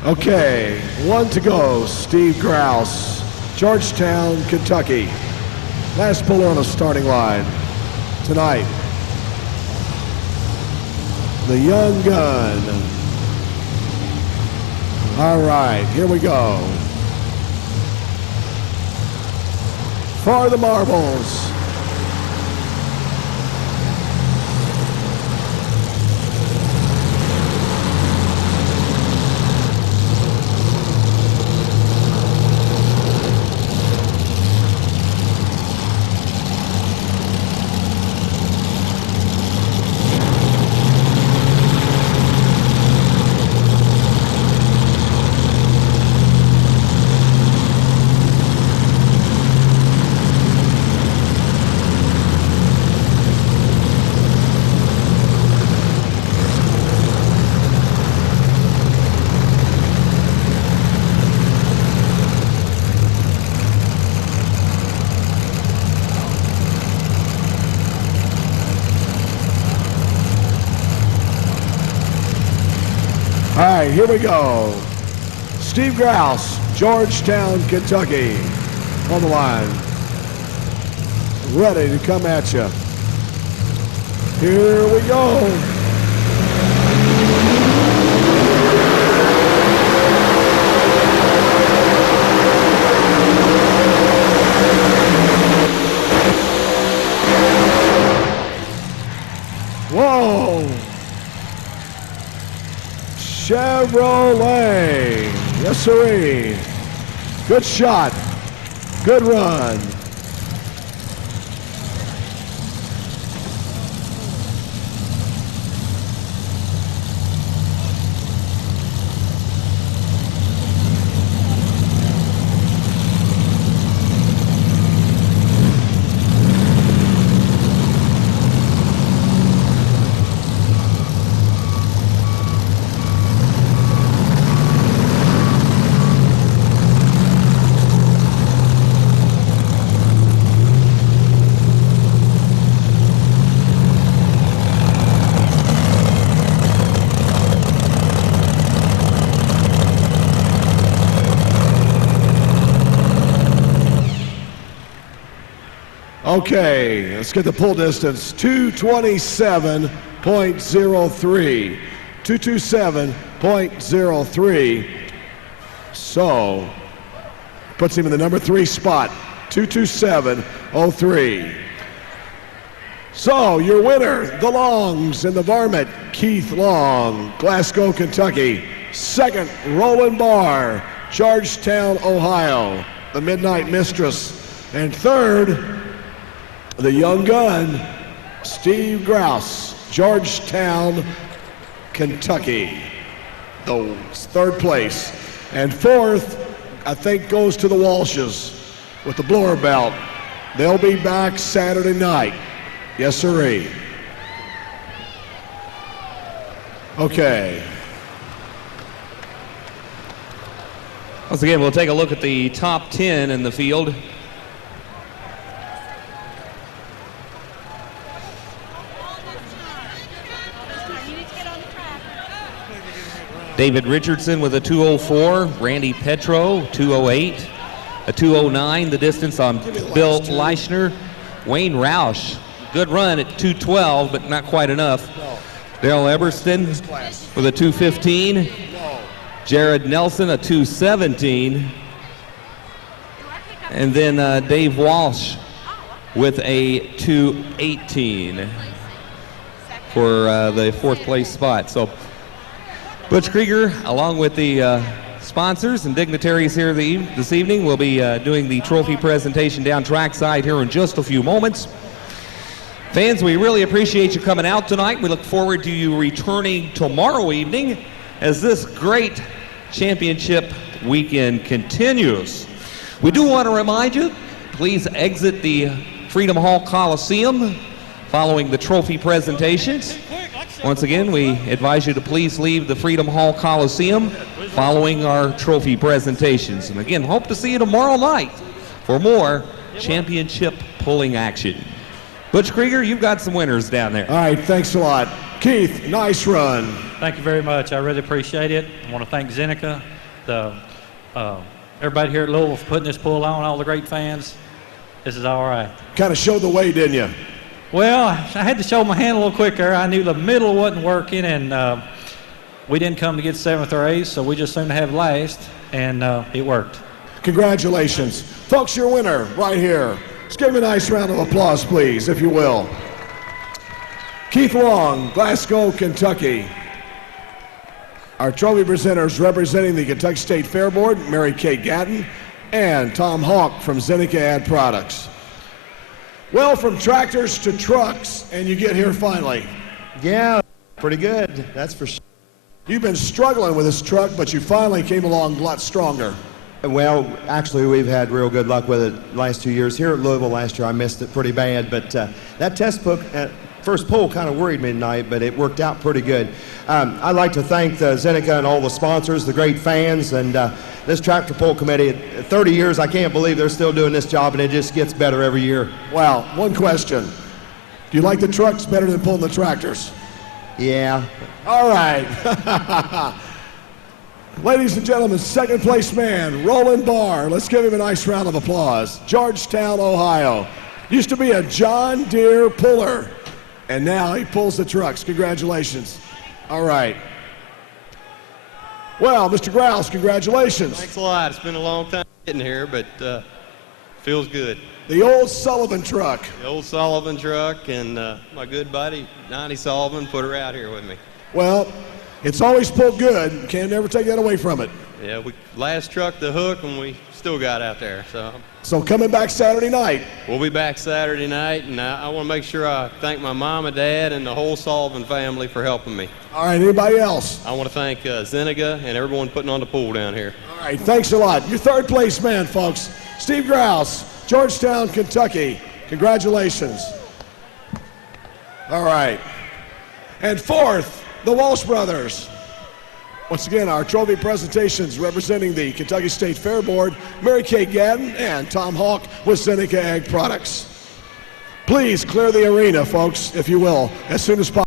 Okay, one to go. Steve Grouse, Georgetown, Kentucky. Last puller on the starting line tonight. The Young Gun. All right, here we go. For the marbles. All right, here we go. Steve Grouse, Georgetown, Kentucky, on the line. Ready to come at you. Here we go. Whoa. Chevrolet. Yes, sirree. Good shot. Good run. Okay, let's get the pull distance. 227.03. 227.03. So, puts him in the number 3 spot. 227.03. So, your winner, the Longs in the varmint, Keith Long, Glasgow, Kentucky. Second, Roland Barr, Georgetown, Ohio, the Midnight Mistress. And third, the young gun, Steve Grouse, Georgetown, Kentucky. The third place. And fourth, I think, goes to the Walshes with the blower belt. They'll be back Saturday night. Yes, sirree. Okay. Once again, we'll take a look at the top 10 in the field. David Richardson with a 2:04, Randy Petro 2:08, a 2:09 the distance on Bill Leischner. Wayne Roush, good run at 2:12, but not quite enough. Daryl Eberston with a 2:15. Jared Nelson a 2:17. And then Dave Walsh with a 2:18 for the fourth place spot. So Butch Krieger, along with the sponsors and dignitaries here this evening, will be doing the trophy presentation down trackside here in just a few moments. Fans, we really appreciate you coming out tonight. We look forward to you returning tomorrow evening as this great championship weekend continues. We do want to remind you, please exit the Freedom Hall Coliseum following the trophy presentations. Once again, we advise you to please leave the Freedom Hall Coliseum following our trophy presentations. And again, hope to see you tomorrow night for more championship pulling action. Butch Krieger, you've got some winners down there. All right, thanks a lot. Keith, nice run. Thank you very much. I really appreciate it. I want to thank Zeneca, everybody here at Louisville for putting this pull on, all the great fans. This is all right. Kind of showed the way, didn't you? Well, I had to show my hand a little quicker. I knew the middle wasn't working, and we didn't come to get 7th or 8th, so we just seemed to have last, and it worked. Congratulations. Folks, your winner right here. Let's give him a nice round of applause, please, if you will. Keith Long, Glasgow, Kentucky. Our trophy presenters representing the Kentucky State Fair Board, Mary Kay Gatton, and Tom Hawk from Zeneca Ag Products. Well, from tractors to trucks, and you get here finally. Yeah, pretty good, that's for sure. You've been struggling with this truck, but you finally came along a lot stronger. Well, actually, we've had real good luck with it the last 2 years. Here at Louisville last year, I missed it pretty bad, but that test book first pull kind of worried me tonight, but it worked out pretty good. I'd like to thank the Zeneca and all the sponsors, the great fans, and this tractor pull committee. 30 years, I can't believe they're still doing this job, and it just gets better every year. Wow, one question. Do you like the trucks better than pulling the tractors? Yeah. All right. Ladies and gentlemen, second place man, Roland Barr. Let's give him a nice round of applause. Georgetown, Ohio. Used to be a John Deere puller, and now he pulls the trucks. Congratulations. All right. Well, Mr. Grouse, congratulations. Thanks a lot. It's been a long time getting here, but feels good. The old Sullivan truck. The old Sullivan truck, and my good buddy, Donnie Sullivan, put her out here with me. Well, it's always pulled good. Can't never take that away from it. Yeah, we last trucked the hook, and we still got out there. So coming back Saturday night. We'll be back Saturday night, and I want to make sure I thank my mom and dad and the whole Sullivan family for helping me. All right, anybody else? I want to thank Zeneca and everyone putting on the pool down here. All right, thanks a lot. Your third place man, folks, Steve Grouse, Georgetown, Kentucky. Congratulations. All right. And fourth, the Walsh brothers. Once again, our trophy presentations representing the Kentucky State Fair Board, Mary Kay Gatton and Tom Hawk with Zeneca Ag Products. Please clear the arena, folks, if you will, as soon as possible.